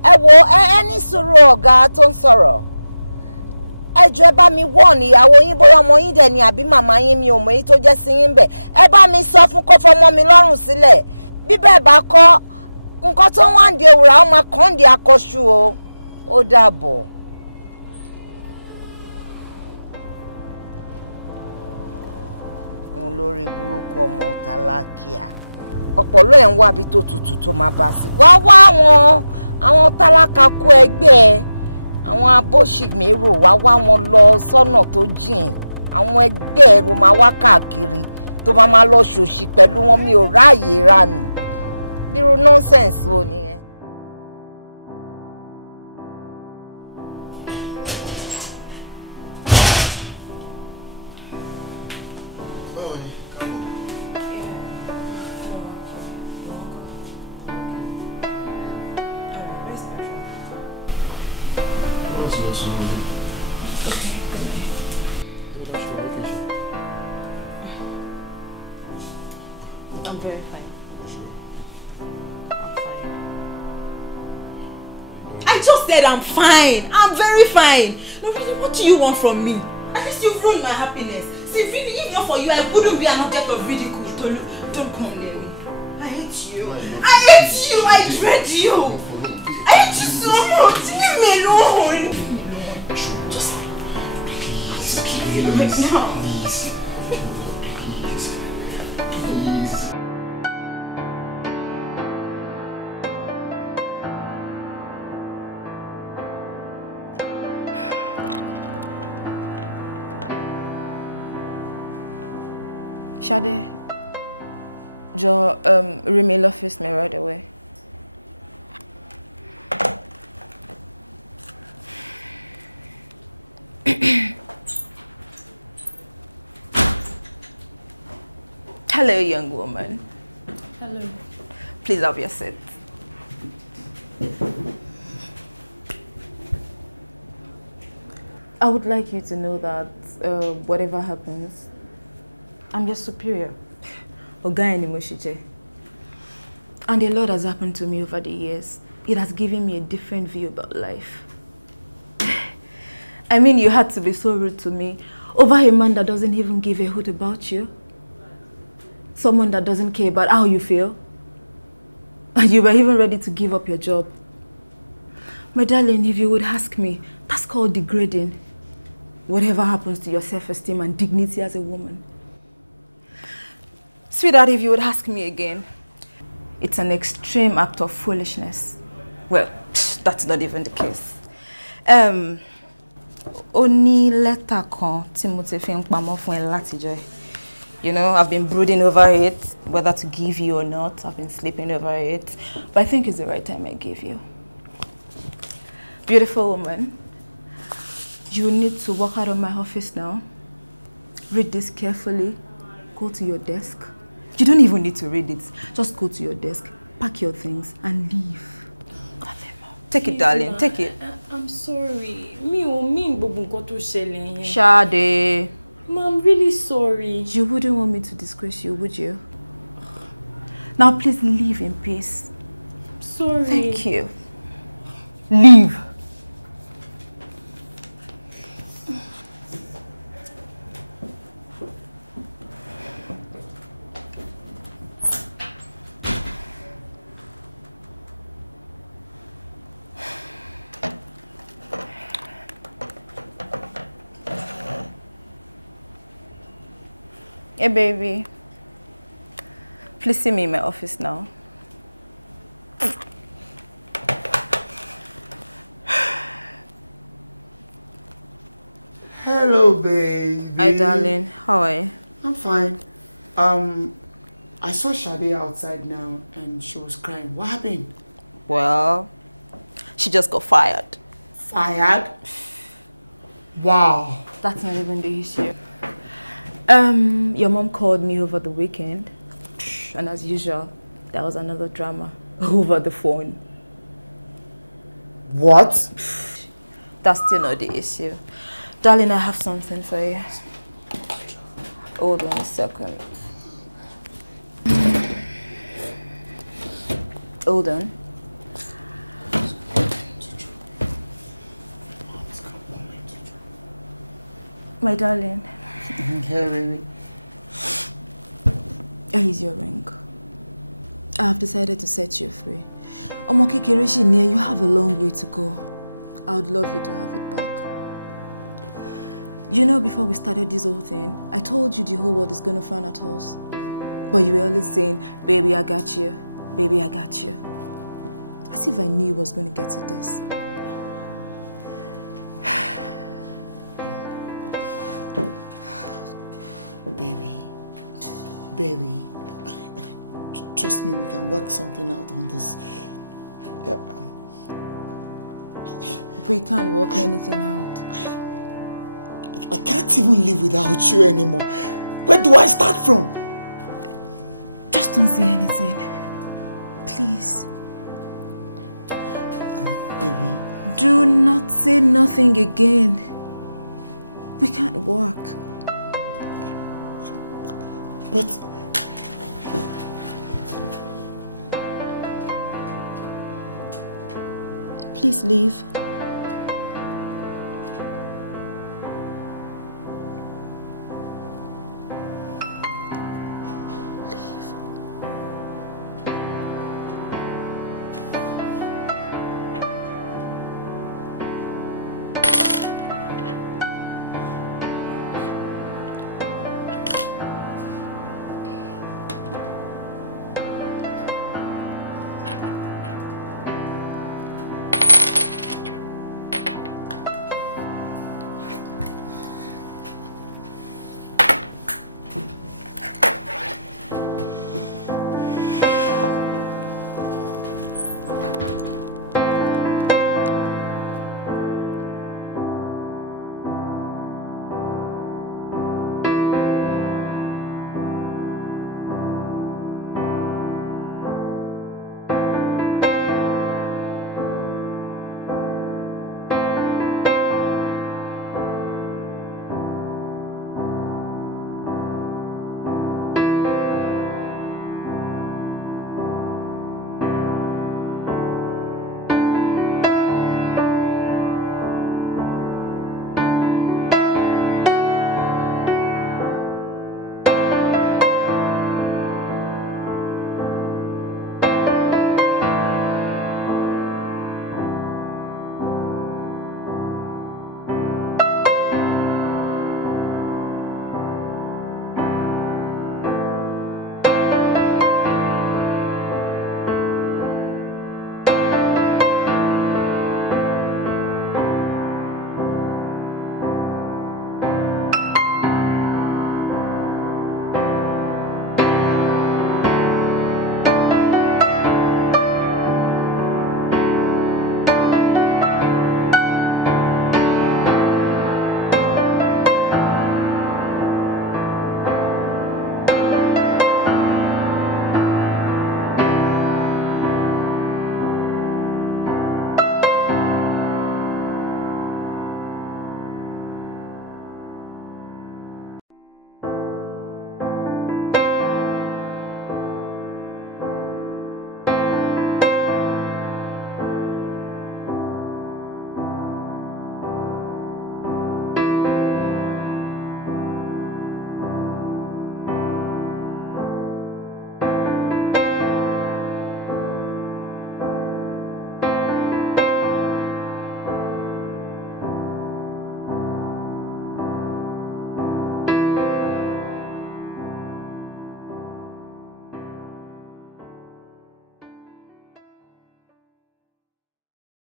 Ẹ wo ẹ ní sùúrù ọ̀gá tó ń sọ̀rọ̀. Ẹ jọ̀ọ́ ẹ bá mi wọ́n ìyàwó yín bóyá ọmọ yín dẹ̀ ni àbí màmá yín mi ò mọ̀ èyí tó jẹ́ sí yín bẹ̀. Ẹ bá mi sọ fún kó fọmọ mi lọ́rùn sílẹ̀. Bí bẹ́ẹ̀ bá kọ́ nǹkan tó wà ń di ewúrà ó máa kàn di akọṣu o. Ó dàbọ̀. Olórí burúkú ọmọ tálákìá. Ọ̀pọ̀lọ́ ẹ̀ ń wá bí tó tutù tó máa bá sí. Wá àwọn tálákà kú ẹgbẹ́ ẹ. Àwọn abóṣìmérò wá wọn lọ sọ́nà tó jìn. Àwọn ẹgbẹ́ ẹ̀rù máa wá káàkiri tó máa lọ ṣòṣì pẹ̀lú wọn, mi ò ráàyè ranù. Bírú nonsense wo nìyẹn? I'm very fine. I just said I'm fine. I'm very fine. No, really, what do you want from me? At least you've ruined my happiness. See, really, if not for you, I wouldn't be an object of ridicule. Don't come near me. I hate you. I hate you. I dread you. I hate you so much. Leave me alone. Just please right now. Please. Shade, Joe, remail office me right away. Hello, young woman. Hello. Please have your seat. I would like you to know that whatever happens, I'm your superior. And a lot has happened to me over the years. It has given me a different view about life. I mean, you had to be so rude to me over a man that doesn't even give a hoot about you. Someone that doesn't care about how you feel. And you were even ready to give up your job. My darling, if you would ask me, that's called degrading. Whatever happens to your self-esteem and dignity as a woman. Sweetheart, if you would ask me again, it's an extreme act of foolishness. Well, that's not even the case. Only letter kan tí mo ti fi ń pamọ́ fún ẹ látijọ́. You know, I've been brooding over it, whether to give you or not. I've been sleeping over it. But I think it's the right time I give you. Beautiful woman, you need to walk out of my office now. Read this carefully. Go to your desk. You don't even need to read it. Just go to your desk, pack your things, and leave. Take it, darling. Take it. I'm sorry. Me ò mean gbogbo nǹkan tó ṣẹlẹ̀ yẹn. Shade. Mom, I'm really sorry. You wouldn't want me to disgrace you, would you? Now, please leave in peace. Sorry. Thank you. Leave. Hey, baby. Please see me in my office now. Hello, baby. Hi, darling. How are you? I'm fine. I saw Shade outside now and she was crying. What happened? Well, she just got fired. Fired? Wow. That's not even the issue. Your mom called me over the weekend, and as usual, there was another drama over the phone. What? That's still not the issue. Darling, I have something for you. Hold on a second. Hold on. My darling. Here, baby. Here is your ring. I have decided to set you free. Omo kékeré ṣì ni ẹ́, you have a long way to go. I would love you to have it back. You know, before we started this whole thing, I told you the whole world is gonna frown at us. But you were always saying, baby, I got you. Baby, I got you. As if I knew it was going to get to this. Baby, trust me, we can work something out on this. Yeah. We can't work anything out. I can't even live without you anymore. Where do I start from? Just don't say anything. Please. Baby. Do not say nothing again. We can't work. But... Please leave.